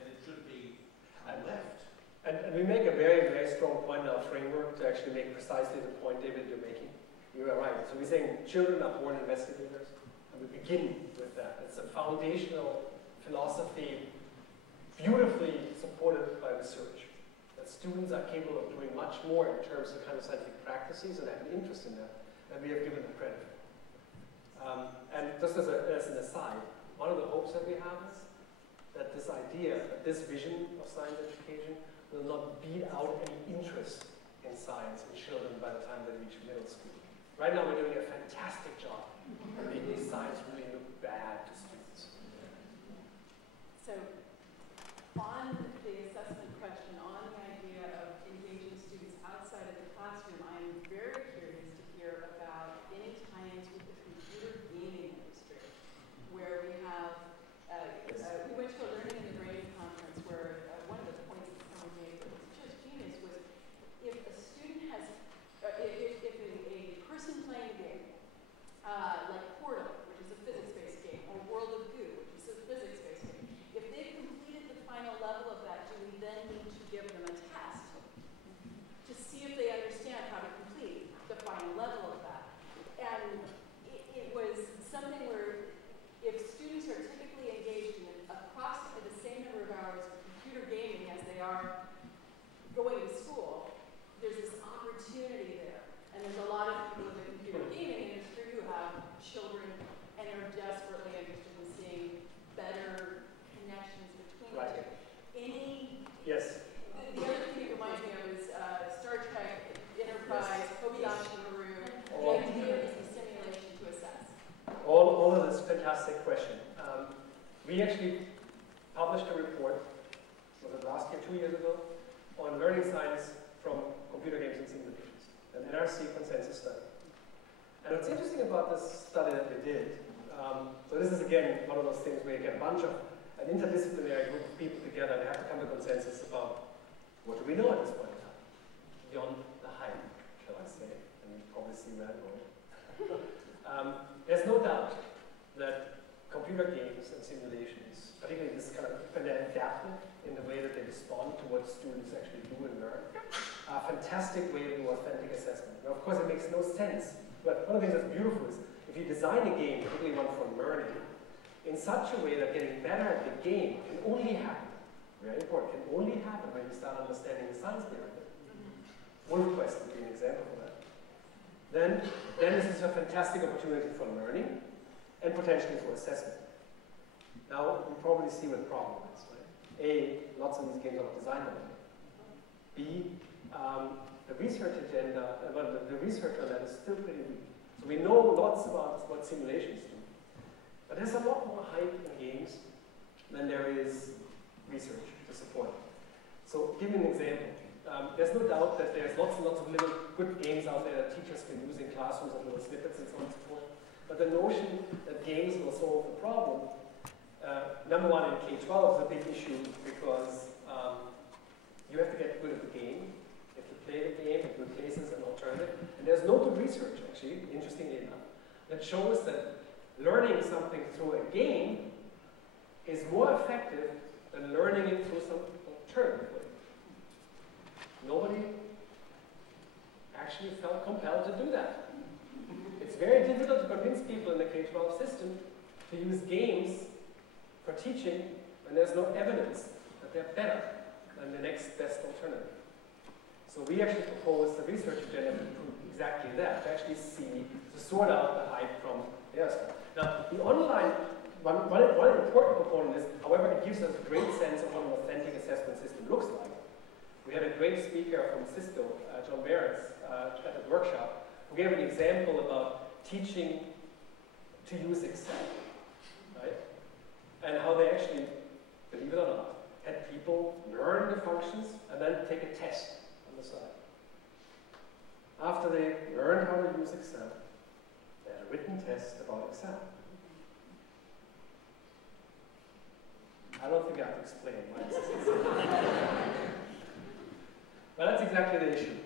and it should be left. And we make a very, very strong point in our framework to actually make precisely the point, David, you're making. You are right. So we're saying children are born investigators, and we begin with that. It's a foundational philosophy, beautifully supported by research. That students are capable of doing much more in terms of kind of scientific practices and have an interest in that, and we have given them credit. And just as an aside, one of the hopes that we have is that this idea, that this vision of science education will not beat out any interest in science in children by the time they reach middle school. Right now we're doing a fantastic job making these signs really look bad to students. So, on the assessment question, on the idea of engaging students outside of the classroom, I'm very curious to hear about any tie-ins with the computer gaming industry, where we have, we went to a Learning in the Brain conference where one of the points that someone made that was just genius was if a student has, if a person playing a game, like Portal, which is a physics-based game, or World of Goo, which is a physics-based game, if they've completed the final level of that, do we then need to give them a test to see if they understand how to complete the final level of that? And it was something where if students are typically engaged in approximately the same number of hours of computer gaming as they are going to school, there's this opportunity there. And there's a lot of people in the computer gaming industry who have children and are desperately interested in seeing better connections between the two. Yes. The other thing it reminds me of is Star Trek Enterprise, Kobayashi Maru. The idea is a simulation to assess. All of this fantastic question. We actually published a report, was it last year, 2 years ago, on learning science from computer games and simulations, an NRC consensus study. And what's interesting about this study that we did, so this is again one of those things where you get a bunch of an interdisciplinary group of people together, they have to come to consensus about what do we know at this point in time, beyond the hype, shall I say, and you probably see where I'm going. There's no doubt that computer games and simulations, particularly this kind of, when they're adaptive in the way that they respond to what students actually do and learn, are a fantastic way to do authentic assessment. Now, of course, it makes no sense, but one of the things that's beautiful is if you design a game, particularly one for learning, in such a way that getting better at the game can only happen, very important, can only happen when you start understanding the science behind it. WolfQuest would be an example for that. Then this is a fantastic opportunity for learning and potentially for assessment. Now, you probably see what the problem is, right? A, lots of these games are not designed that way. B, the research agenda, the research on that is still pretty weak. So we know lots about what simulations do. But there's a lot more hype in games than there is research to support it. So give you an example. There's no doubt that there's lots and lots of little good games out there that teachers can use in classrooms and little snippets and so on and so forth. But the notion that games will solve the problem, number one, in K-12 is a big issue because you have to get good at the game. You have to play the game, it replaces an alternative. And there's no good research, actually, interestingly enough, that shows that learning something through a game is more effective than learning it through some alternative way. Nobody actually felt compelled to do that. It's very difficult to convince people in the K-12 system to use games for teaching when there's no evidence that they're better than the next best alternative. So we actually proposed the research agenda to do exactly that, to actually see, to sort out the hype from the other stuff. Now, the online, one important component is, however, it gives us a great sense of what an authentic assessment system looks like. We had a great speaker from Cisco, John Barretts, at a workshop, who gave an example about teaching to use Excel, right? And how they actually, believe it or not, had people learn the functions and then take a test on the side. After they learned how to use Excel, they had a written test about Excel. I don't think I have to explain why this is. But that's exactly the issue.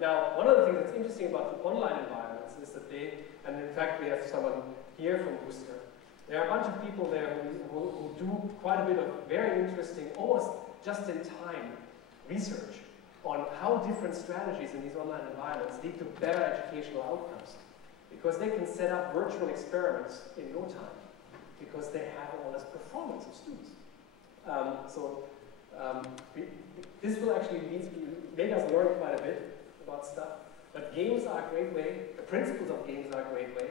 Now, one of the things that's interesting about the online environments is that they, and in fact we have someone here from Worcester, there are a bunch of people there who do quite a bit of very interesting, almost just-in-time research on how different strategies in these online environments lead to better educational outcomes. Because they can set up virtual experiments in no time, because they have all this performance of students. This will actually make us learn quite a bit about stuff. But games are a great way, the principles of games are a great way,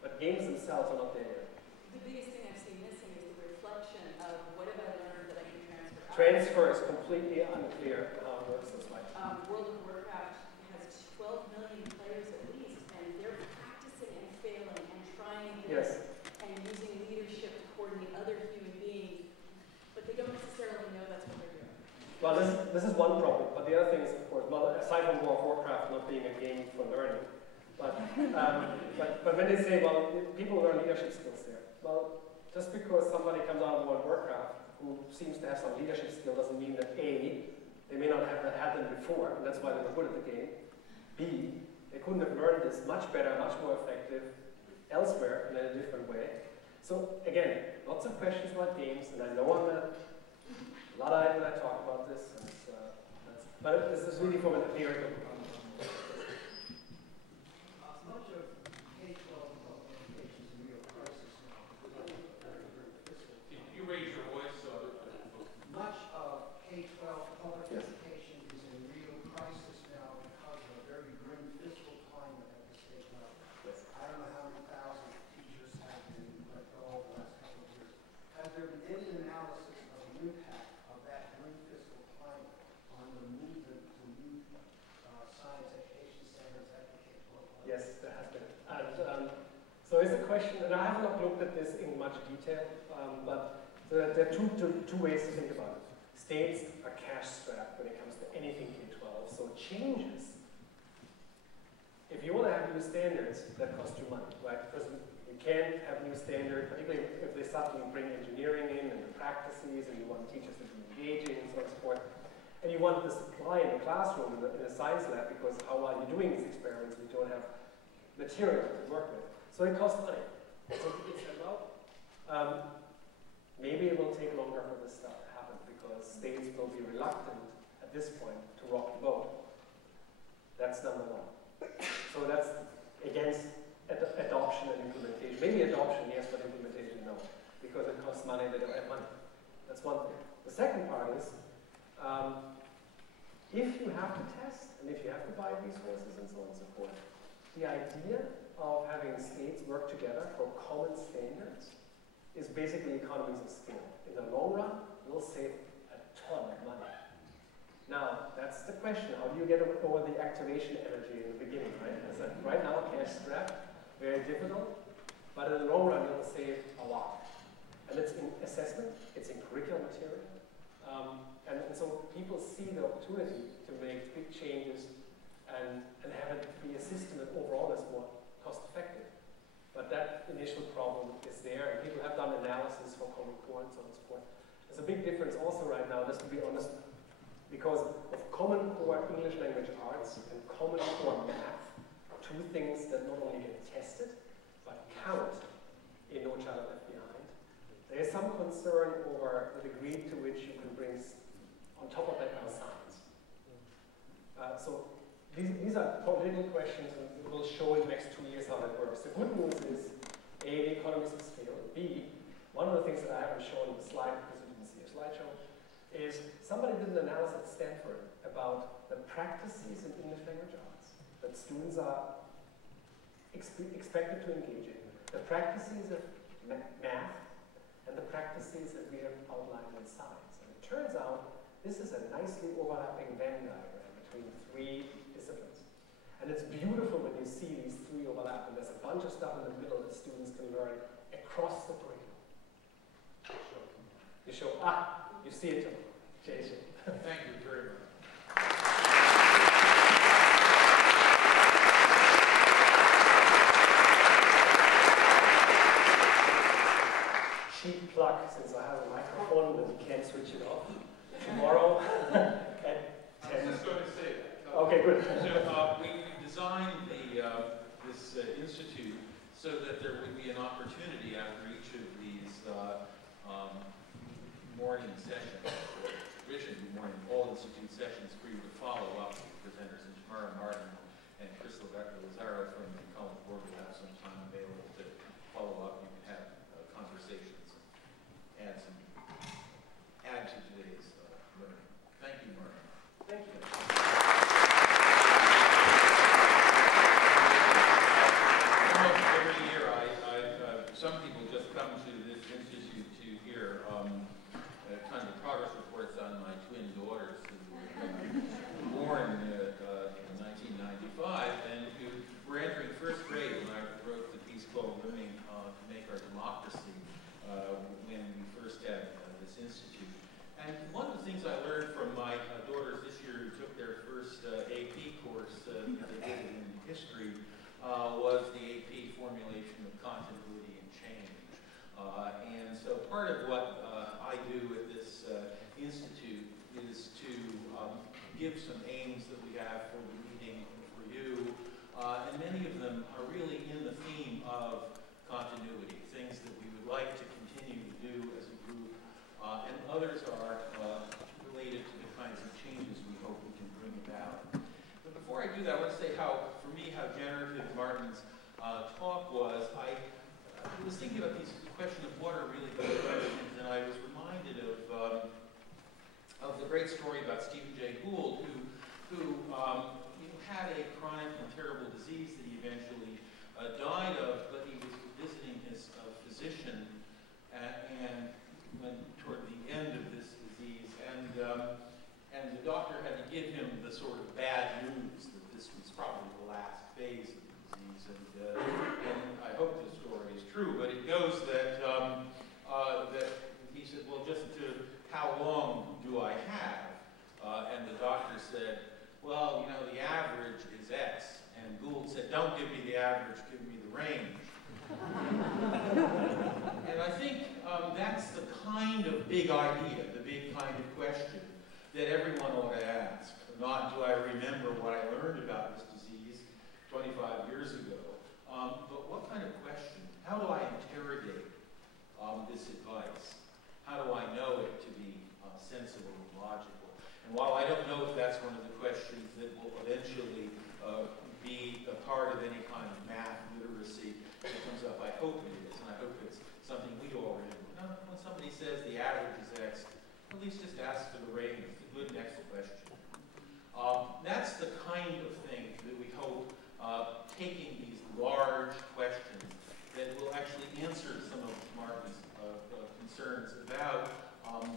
but games themselves are not there yet. The biggest thing I've seen missing is the reflection of what have I learned that I can transfer out. Transfer is completely unclear how it works this way. World of Warcraft has 12 million players at least, and they're practicing But when they say, well, people learn leadership skills there, well, just because somebody comes out of World of Warcraft who seems to have some leadership skill doesn't mean that A, they may not have had them before, and that's why they were good at the game. B, they couldn't have learned this much better, much more effective elsewhere and in a different way. So again, lots of questions about games, and I know I'm a lot of when I talk about this, and but this is really from an empirical. Much of K-12 education is in real crisis now because of the very fiscal. Can you raise your voice so other folks? Much of K-12 public education is in real crisis now because of a very grim fiscal climate at the state level. I don't know how many thousand teachers have been let go the last couple of years. Has there been any analysis of the impact of that grim fiscal climate on the movement to new science education standards at the K-12 level? Yes, there has been. And so it's a question, and I have not looked at this in much detail, but there are two ways to think about it. States are cash strapped when it comes to anything K-12, so changes. If you want to have new standards, that cost you money, right? Because you can't have new standards, particularly if they suddenly bring engineering in and the practices, and you want teachers to be engaging and so on and so forth. And you want the supply in the classroom, in a science lab, because how are you doing these experiments if you don't have material to work with? So it costs money. So it's about, maybe it will take longer for this stuff to happen because states will be reluctant at this point to rock the boat. That's number one. So that's against adoption and implementation. Maybe adoption, yes, but implementation, no. Because it costs money, they don't have money. That's one thing. The second part is, if you have to test, and if you have to buy resources and so on and so forth, the idea of having states work together for common standards is basically economies of scale. In the long run, you'll save a ton of money. Now, that's the question. How do you get over the activation energy in the beginning, right? As right now, cash strapped, very difficult, but in the long run, you'll save a lot. And it's in assessment, it's in curriculum material, and so people see the opportunity to make big changes and have it be a system that overall is more cost effective. But that initial problem is there, and people have done analysis for Common Core and so on and so forth. There's a big difference also right now, just to be honest, because of Common Core English Language Arts and Common Core Math, two things that not only get tested, but count in No Child Left Behind. There is some concern over the degree to which you can bring on top of that now science. So these are political questions, and we'll show in the next 2 years how that works. The good news is, A, the economies of scale. B, one of the things that I haven't shown in the slide because you didn't see a slideshow, is somebody did an analysis at Stanford about the practices in English language arts that students are expected to engage in, the practices of math, and the practices that we have outlined in science. And it turns out this is a nicely overlapping Venn diagram between three disciplines. And it's beautiful when you see these three overlap, and there's a bunch of stuff in the middle that students can learn across the curriculum. You show, you see it, Jason. Thank you very much. Cheap plug, since I have a microphone that you can't switch it off. Tomorrow at 10. I was just going to say that. Okay, good. So we designed this institute so that there would be an opportunity after each of these morning sessions, or traditionally morning, all institute sessions, for you to follow up with presenters. And tomorrow, Martin and Crystal Lazaro from the College Board will have some time available to follow up. You can have conversations and add to today's learning. Thank you, Martin. Thank you. Almost every year, some people just come to this institute to hear kind of progress reports on my twin daughters who were born in 1995 and who were entering first grade when I wrote the piece called Learning to Make Our Democracy when we first had this institute. And one of the things I learned from my daughters this year who took their first AP course, they did it in history, was part of what I do at this institute is to give some aims that we have for the meeting for you, and many of them are really in the theme of continuity, things that we would like to continue to do as a group, and others are related to the kinds of changes we hope we can bring about. But before I do that, I want to say how, for me, how generative Martin's talk was. I was thinking about these question of what are really good questions, and I was reminded of the great story about Stephen Jay Gould, who had a chronic and terrible disease that he eventually died of, but he was visiting his physician and went toward the end of this disease, and the doctor had to give him the sort of bad news that this was probably the last phase of the disease, and I hope the story is true, but it goes that that he said, well, just how long do I have? And the doctor said, well, the average is X. And Gould said, don't give me the average, give me the range. And I think that's the kind of big idea, the big kind of question that everyone ought to ask. Not do I remember what I learned about this disease 25 years ago, but what kind of question? How do I interrogate this advice? How do I know it to be sensible and logical? And while I don't know if that's one of the questions that will eventually be a part of any kind of math literacy that comes up, I hope it is, and I hope it's something we all remember. When somebody says the average is X, at least just ask for the range. It's a good next question. That's the kind of thing that we hope, taking these large questions that will actually answer some of Martin's concerns about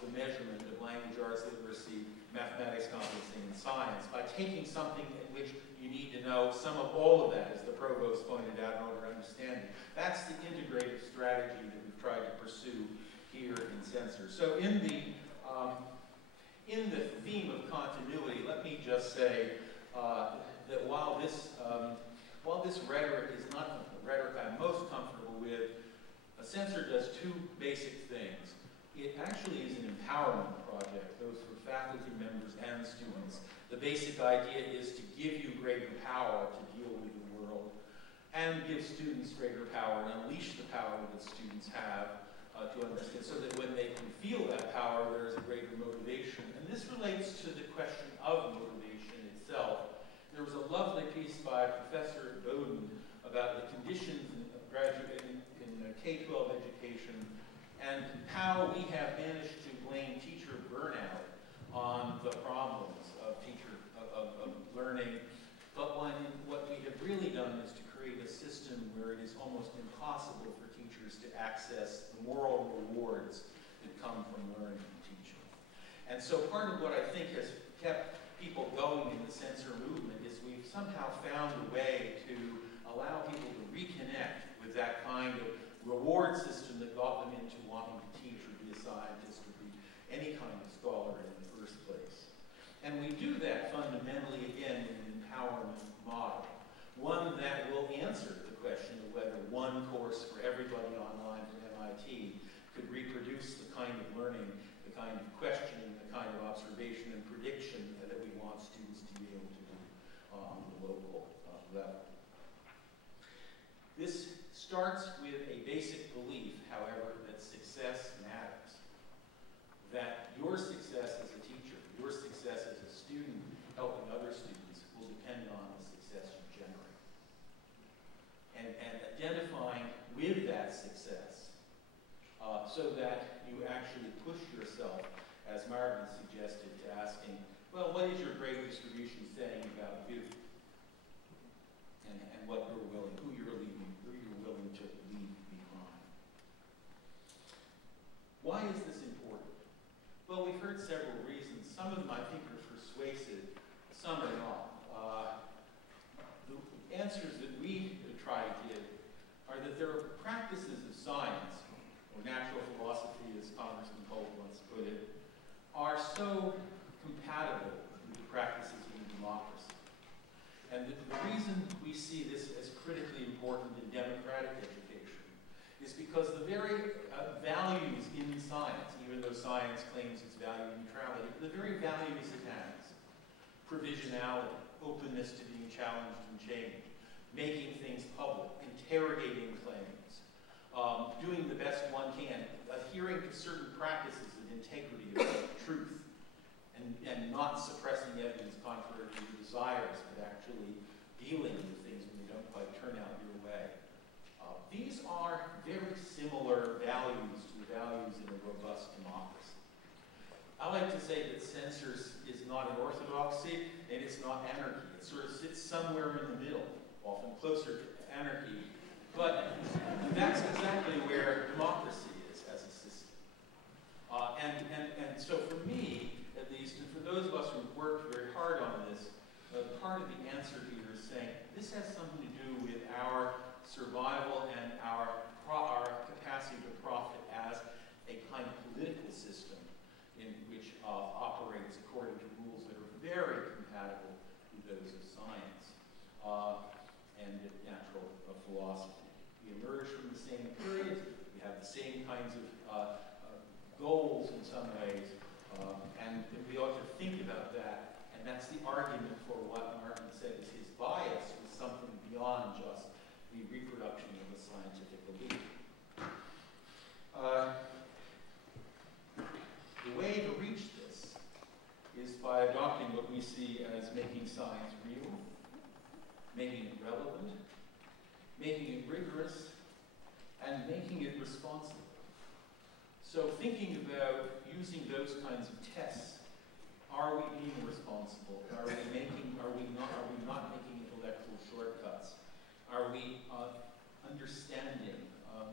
the measurement of language arts literacy, mathematics competency, and science, by taking something in which you need to know some of all of that, as the provost pointed out, in order to understand it. That's the integrative strategy that we've tried to pursue here in SENCER. So in the theme of continuity, let me just say that while this rhetoric is not the rhetoric I'm most comfortable with, SENCER does two basic things. It actually is an empowerment project, both for faculty members and students. The basic idea is to give you greater power to deal with the world, and give students greater power and unleash the power that students have to understand, so that when they can feel that power, there is a greater motivation. And this relates to the question of motivation itself. There was a lovely piece by Professor Bowden about the conditions of graduating in K-12 education and how we have managed to blame teacher burnout on the problems of learning. But what we have really done is to create a system where it is almost impossible for teachers to access the moral rewards that come from learning and teaching. And so part of what I think has kept people going in the SENCER movement is we've somehow found a way to allow people to reconnect with that kind of reward system that got them into wanting to teach or be a scientist or be any kind of scholar in the first place. And we do that fundamentally, again, in an empowerment model. One that will answer the question of whether one course for everybody online from MIT could reproduce the kind of learning, the kind of questioning, the kind of observation and prediction that we want students to be able to do on the local level. This starts with a basic belief, however, that success matters. That your success as a teacher, your success as a student helping other students will depend on the success you generate. And identifying with that success so that you actually push yourself, as Martin suggested, to asking, well, what is your grade distribution saying about you? And what you're willing, who you're willing to leave behind. Why is this important? Well, we've heard several reasons. Some of them I think are persuasive, some are not. The answers that we try to give are that there are practices of science, or natural philosophy, as Congressman Holt once put it, are so compatible with the practices of democracy. And the reason we see this as critically important in democratic education is because the very values in science, even though science claims its value neutrality, the very values it has, provisionality, openness to being challenged and changed, making things public, interrogating claims, doing the best one can, adhering to certain practices of integrity, of truth, and not suppressing evidence contrary to your desires, but actually dealing with things when they don't quite turn out your way. These are very similar values to the values in a robust democracy. I like to say that censors is not an orthodoxy and it's not anarchy. It sort of sits somewhere in the middle, often closer to anarchy. But that's exactly where democracy is as a system. And so for me, at least, and for those of us who've worked very hard on this, part of the answer here is saying this has something to do with our survival and our capacity to profit as a kind of political system in which operates according to rules that are very compatible with those of science and natural philosophy. We emerge from the same periods, we have the same kinds of goals in some ways, and we ought to think about that, and that's the argument for what Martin said is his bias was something beyond just the reproduction of a scientific belief. The way to reach this is by adopting what we see as making science real, making it relevant, making it rigorous, and making it responsible. So thinking about using those kinds of tests, are we being responsible? Are we not making intellectual shortcuts? Are we understanding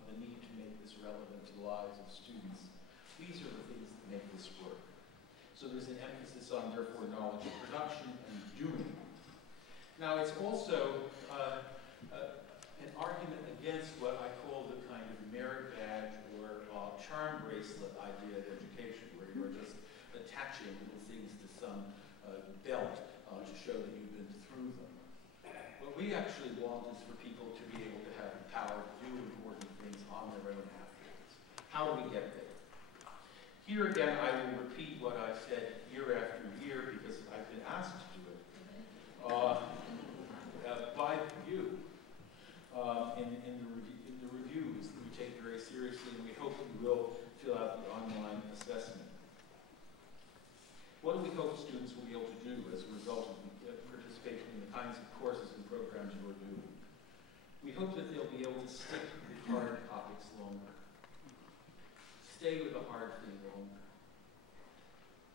the need to make this relevant to the lives of students? These are the things that make this work. So there's an emphasis on, therefore, knowledge production and doing. Now, it's also an argument against what I call the kind of merit badge or charm bracelet idea of education, where you're just attaching little things to some belt to show that you've been through them. What we actually want is for people to be able to have the power to do important things on their own afterwards. How do we get there? Here again, I will repeat what I've said year after year because I've been asked to do it by you in the reviews that we take very seriously, and we hope that you will fill out the online assessment. What do we hope students will be able to do as a result of participating in the kinds of courses and programs you are doing? We hope that they'll be able to stick with hard topics longer. Stay with the hard thing longer.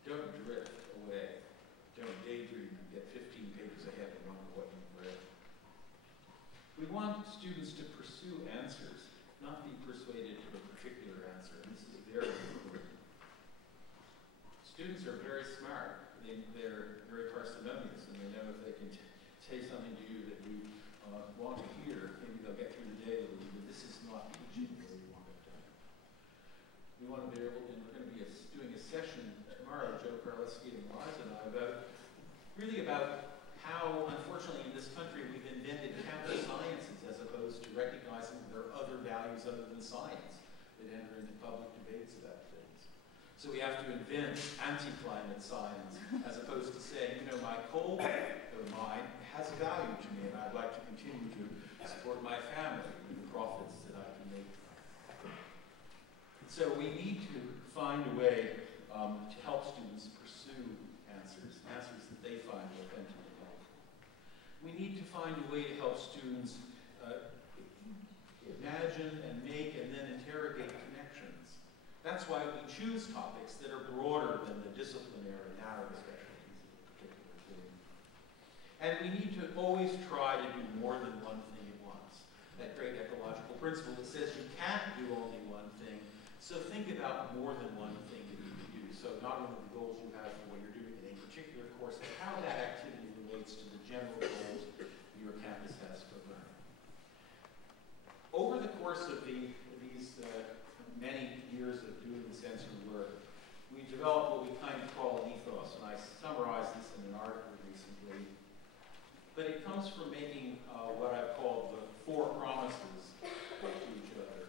Don't drift away. Don't daydream and get 15 pages ahead and wonder what you've read. We want students to pursue answers, not be persuaded to a particular answer. And this is very important. Students are very smart. They're very parsimonious, and they know if they can say something to you that you want to hear, maybe they'll get through the day with you, but this is not teaching the way you want it done. We want to be able, and we're going to be doing a session tomorrow, Joe Karleski and Liza and I, about how, unfortunately, in this country, we've invented counter sciences as opposed to recognizing there are other values other than science that enter into public debates about things. So we have to invent anti-climate science as opposed to saying, you know, my coal or mine has value to me and I'd like to continue to support my family with the profits that I can make. So we need to find a way to help students pursue answers that they find authentically helpful. We need to find a way to help students imagine and make and then interrogate connections. That's why we choose topics that are broader than the disciplinary narrow specialties of a particular thing. And we need to always try to do more than one thing at once. That great ecological principle that says you can't do only one thing, so think about more than one thing that you can do. So not only the goals you have for what you're doing in a particular course, but how that activity relates to the general goals your campus has for learning. Over the course of these many years of doing the SENCER work, we developed what we kind of call an ethos, and I summarized this in an article recently. But it comes from making what I've called the 4 promises to each other.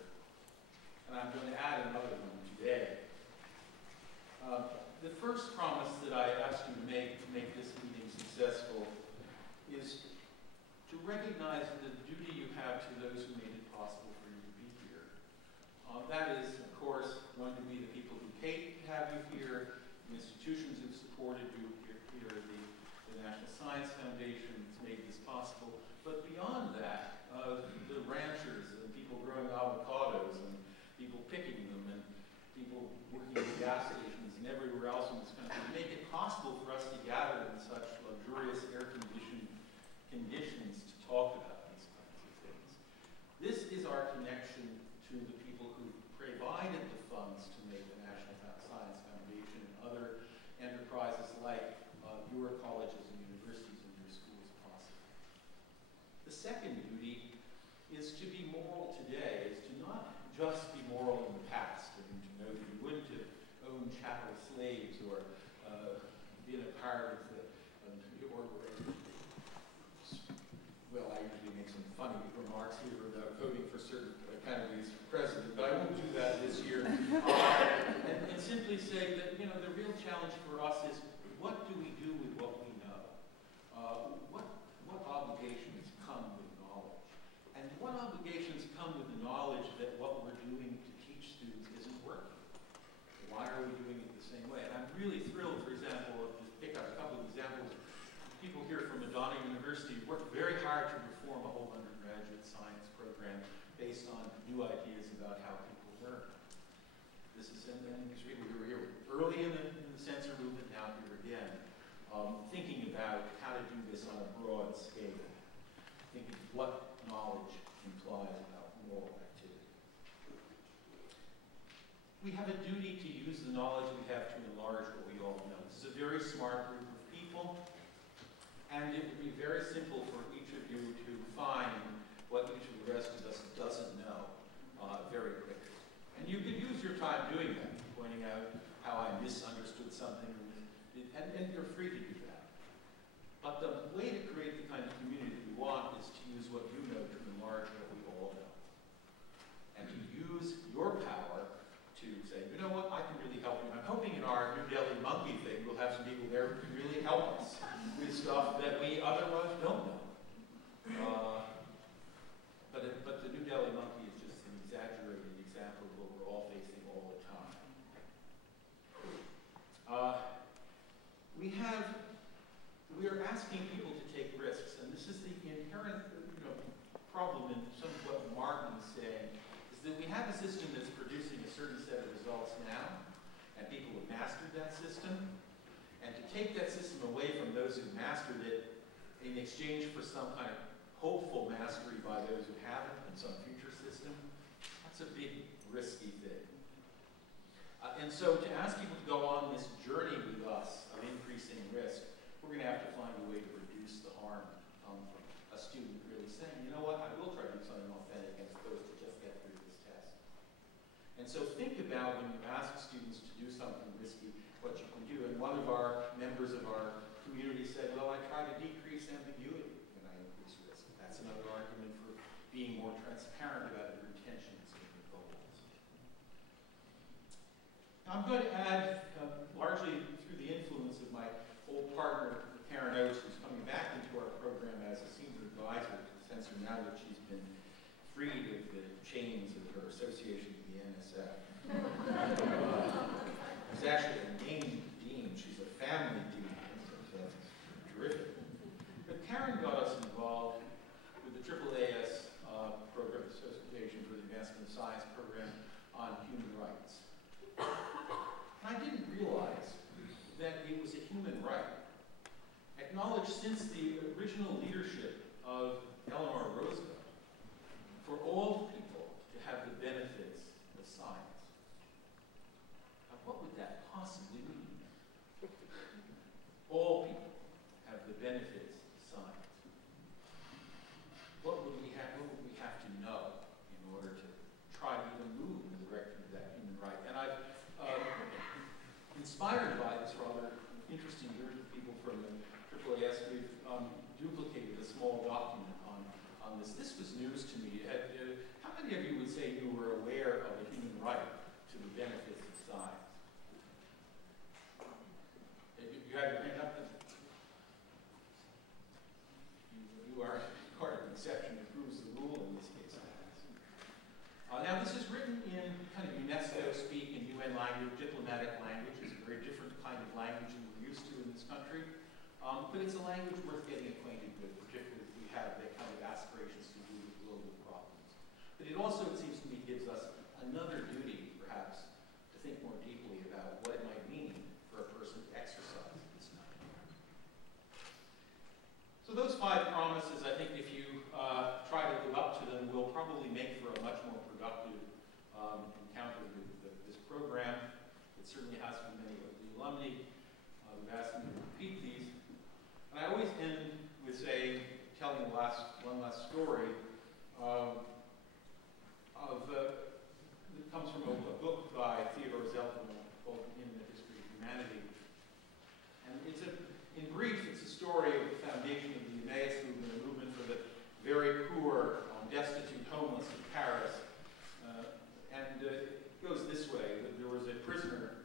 That is, of course, going to be the people who paid to have you here, the institutions who've supported you here, the National Science Foundation that's made this possible. But beyond that, the ranchers and people growing avocados and people picking them and people working at gas stations and everywhere else in this country make it possible for us to gather in such luxurious air-conditioned conditions to talk about these kinds of things. This is our connection to the people who provided the funds to make the National Science Foundation and other enterprises like your colleges and universities and your schools possible. The second duty is to be moral today, is to not just be moral in the past, and to know that you wouldn't have owned chattel slaves or been a part of the, well, I usually make some funny remarks here about voting for certain candidates for president, but I won't do that this year. And simply say that, you know, the real challenge for us is, what do we do with what we know? What obligations come with knowledge? And what obligations come with the knowledge that what we're doing to teach students isn't working? Why are we doing it the same way? And I'm really thrilled, for example, to pick up a couple of examples. People here from Madonna University worked very hard to reform a whole undergraduate science program based on new ideas about how people learn. This is, and we were here early in the SENCER movement, now here again, thinking about how to do this on a broad scale, thinking what knowledge implies about moral activity. We have a duty to use the knowledge we have to enlarge what we all know. This is a very smart group of people, and it would be very simple for each of you to find what each of the rest of us doesn't know very quickly. And you could use your time doing that, pointing out how I misunderstood something, and you're free to do that. But the way to create the kind of community that we want is to use what you know to enlarge what we all know. And to use your power to say, you know what, I can really help you. I'm hoping in our New Delhi Monkey thing, we'll have some people there who can really help us with stuff that we otherwise don't know. But the New Delhi Monkey is just an exaggerated example of what we're all facing all the time. We are asking people to take risks, and this is the inherent problem in some of what Martin is saying, is that we have a system that's producing a certain set of results now, and people have mastered that system, and to take that system away from those who mastered it in exchange for some kind of hopeful mastery by those who haven't in some future system, that's a big, risky thing. And so to ask people to go on this journey with us of increasing risk, we're going to have to find a way to reduce the harm from a student really saying, you know what, I will try to do something authentic as opposed to just get through this test. And so think about when you ask students to do something risky, what you can do. And one of our members of our community said, well, I try to decrease ambiguity when I increase risk. That's another argument for being more transparent about your intentions and your goals. Now I'm going to add, largely through the influence of my old partner, Karen Oates, who's coming back into our program as a senior advisor to the SENCER now that she's been freed of the chains of her association with the NSF. She's actually a named dean. She's a family dean. So that's terrific. But Karen got us involved with the AAAS program, Association for the Advancement of Science program on human rights. And I didn't realize that it was a human right, acknowledged since the original leadership of Eleanor Roosevelt, for all people to have the benefits of science. Now, what would that possibly mean? All people have the benefits of science. What would we have to know in order to try to even move in the direction of that human right? And I've inspired by this rather interesting group of people from the AAAS, we've duplicated a small document on this. This was news to me. How many of you would say you were aware of a human right to the benefits of science? You had your hand up? You are part of the exception that proves the rule in this case. Now this is written in language, diplomatic language. It's a very different kind of language than we're used to in this country. But it's a language worth getting acquainted with, particularly if we have that kind of aspirations to do with global problems. But it also, it seems to me, gives us another duty, perhaps, to think more deeply about what it might mean for a person to exercise this kind of power. So those 5 promises, I think if you try to live up to them, will probably make for a much more productive encounter with this program. It certainly has for many of the alumni. We've asked them to repeat these. And I always end with telling one last story that comes from a book by Theodore Zeltman called In the History of Humanity. And in brief, it's a story of the foundation of the Emmaus movement, a movement for the very poor, destitute, homeless in Paris. And it goes this way, that there was a prisoner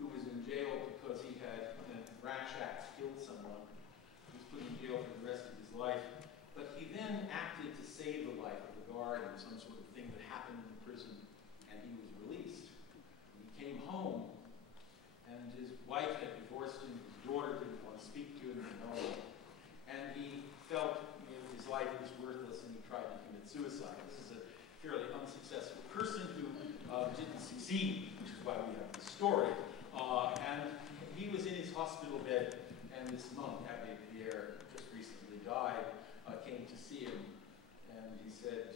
who was in jail because he had, in a rash act, killed someone. He was put in jail for the rest of his life. But he then acted to save the life of the guard in some sort of thing that happened in the prison, and he was released. And he came home, and his wife had divorced him, his daughter didn't want to speak to him at all. And he felt his life was worthless, and he tried to commit suicide. This is a fairly unsuccessful person who didn't succeed, which is why we have this story. And he was in his hospital bed, and this monk, Abbé Pierre, just recently died, came to see him. And he said,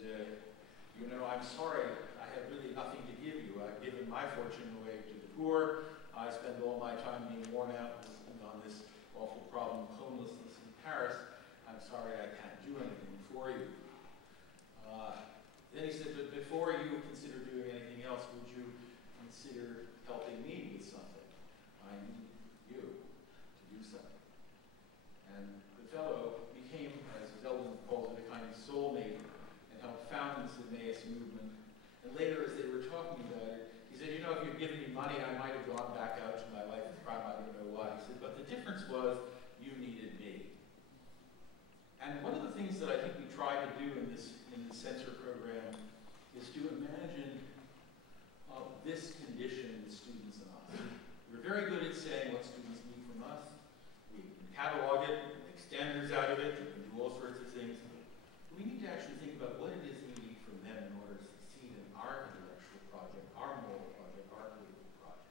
I'm sorry, I have really nothing to give you. I've given my fortune away to the poor. I spend all my time being worn out on this awful problem of homelessness in Paris. I'm sorry I can't do anything for you. Then he said, but before you consider doing anything else, would you consider helping me with something? I need you to do something. And the fellow became, as Zeldin calls it, a kind of soulmate and helped found this Emmaus movement. And later, as they were talking about it, he said, if you'd given me money, I might have gone back out to my life of crime. I don't know why. He said, but the difference was you needed me. And one of the things that I think we try to do in the SENCER program is to imagine this condition with students and us. We're very good at saying what students need from us. We can catalog it, make standards out of it, we can do all sorts of things. But we need to actually think about what it is we need from them in order to succeed in our intellectual project, our moral project, our political project.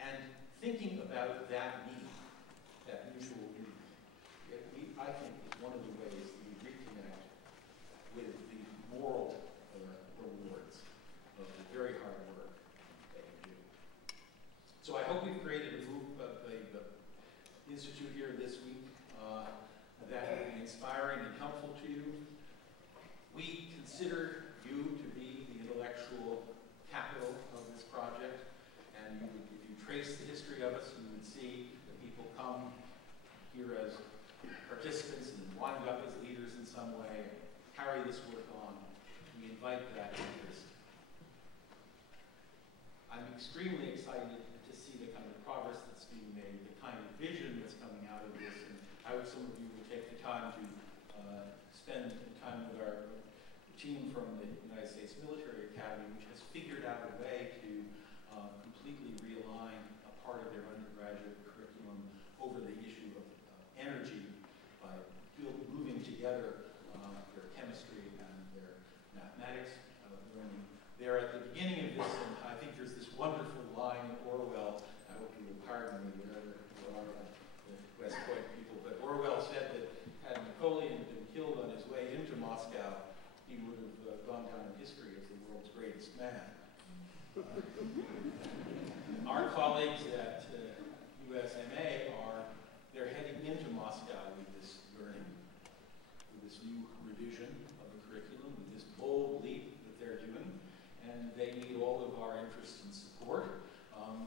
And thinking about that need, that mutual need, I think is one of the ways we reconnect with the moral rewards of the very hard work that we do. So I hope we've created an institute here this week that will be inspiring and helpful to you. We consider you to be the intellectual capital of this project, and if you trace the history of us, you would see that people come here as participants and wind up as leaders in some way, carry this work on. We invite that interest. I'm extremely excited to see the kind of progress that's being made, the kind of vision that's coming out of this, and I hope some of you will take the time to spend time with our team from the United States Military Academy, which has figured out a way to completely realign a part of their undergraduate curriculum over the issue of energy by moving together their chemistry and their mathematics learning. They're at the beginning of this, and I think there's this wonderful line in Orwell. I hope you will pardon me, whatever you are, the West Point people, but Orwell said that had Napoleon been killed on his way into Moscow, he would have gone down in history as the world's greatest man. Our colleagues at USMA they're heading into Moscow with this learning, with this new revision of the curriculum, with this bold leap that they're doing, and they need all of our interest and support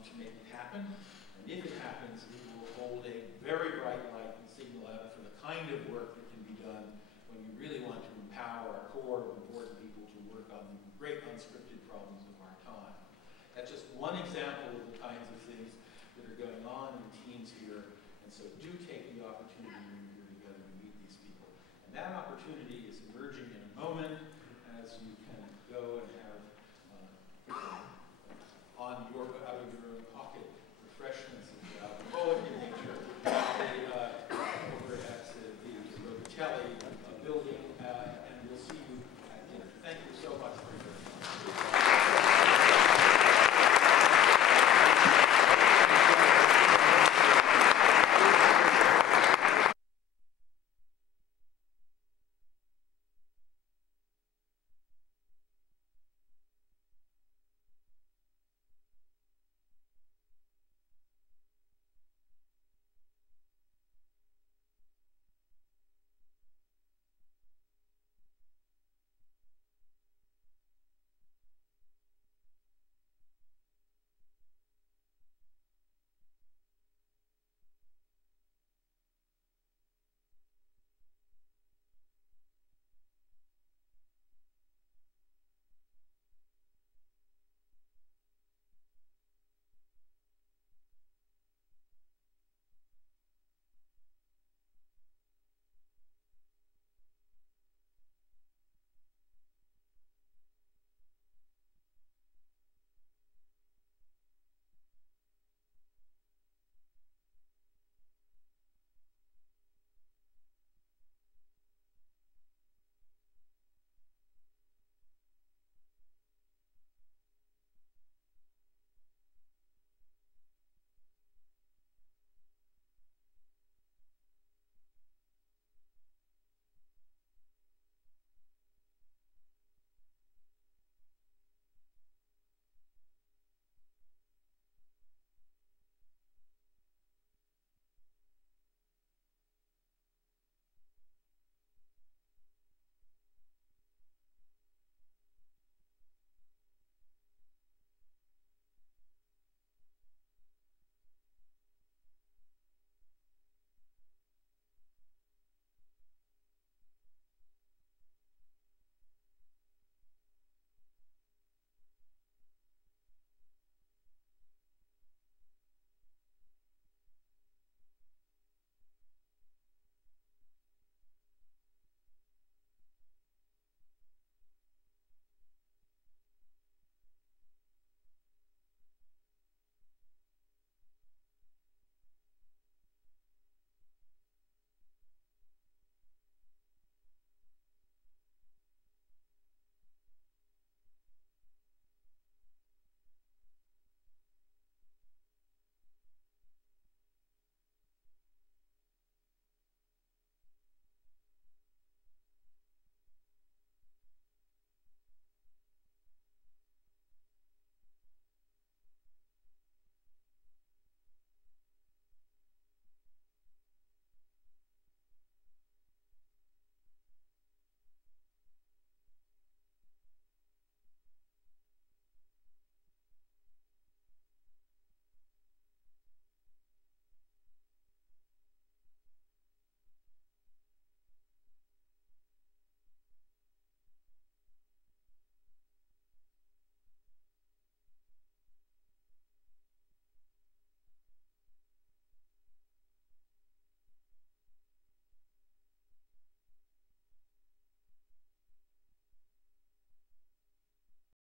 to make it happen. And if it happens, we will hold a very bright light and signal out for the kind of work that can be done when you really want to empower a core of important people to work on the great unscripted problems of our time. That's just one example of the kinds of things that are going on in teams here. And so do take the opportunity when you're here together to meet these people. And that opportunity is emerging in a moment.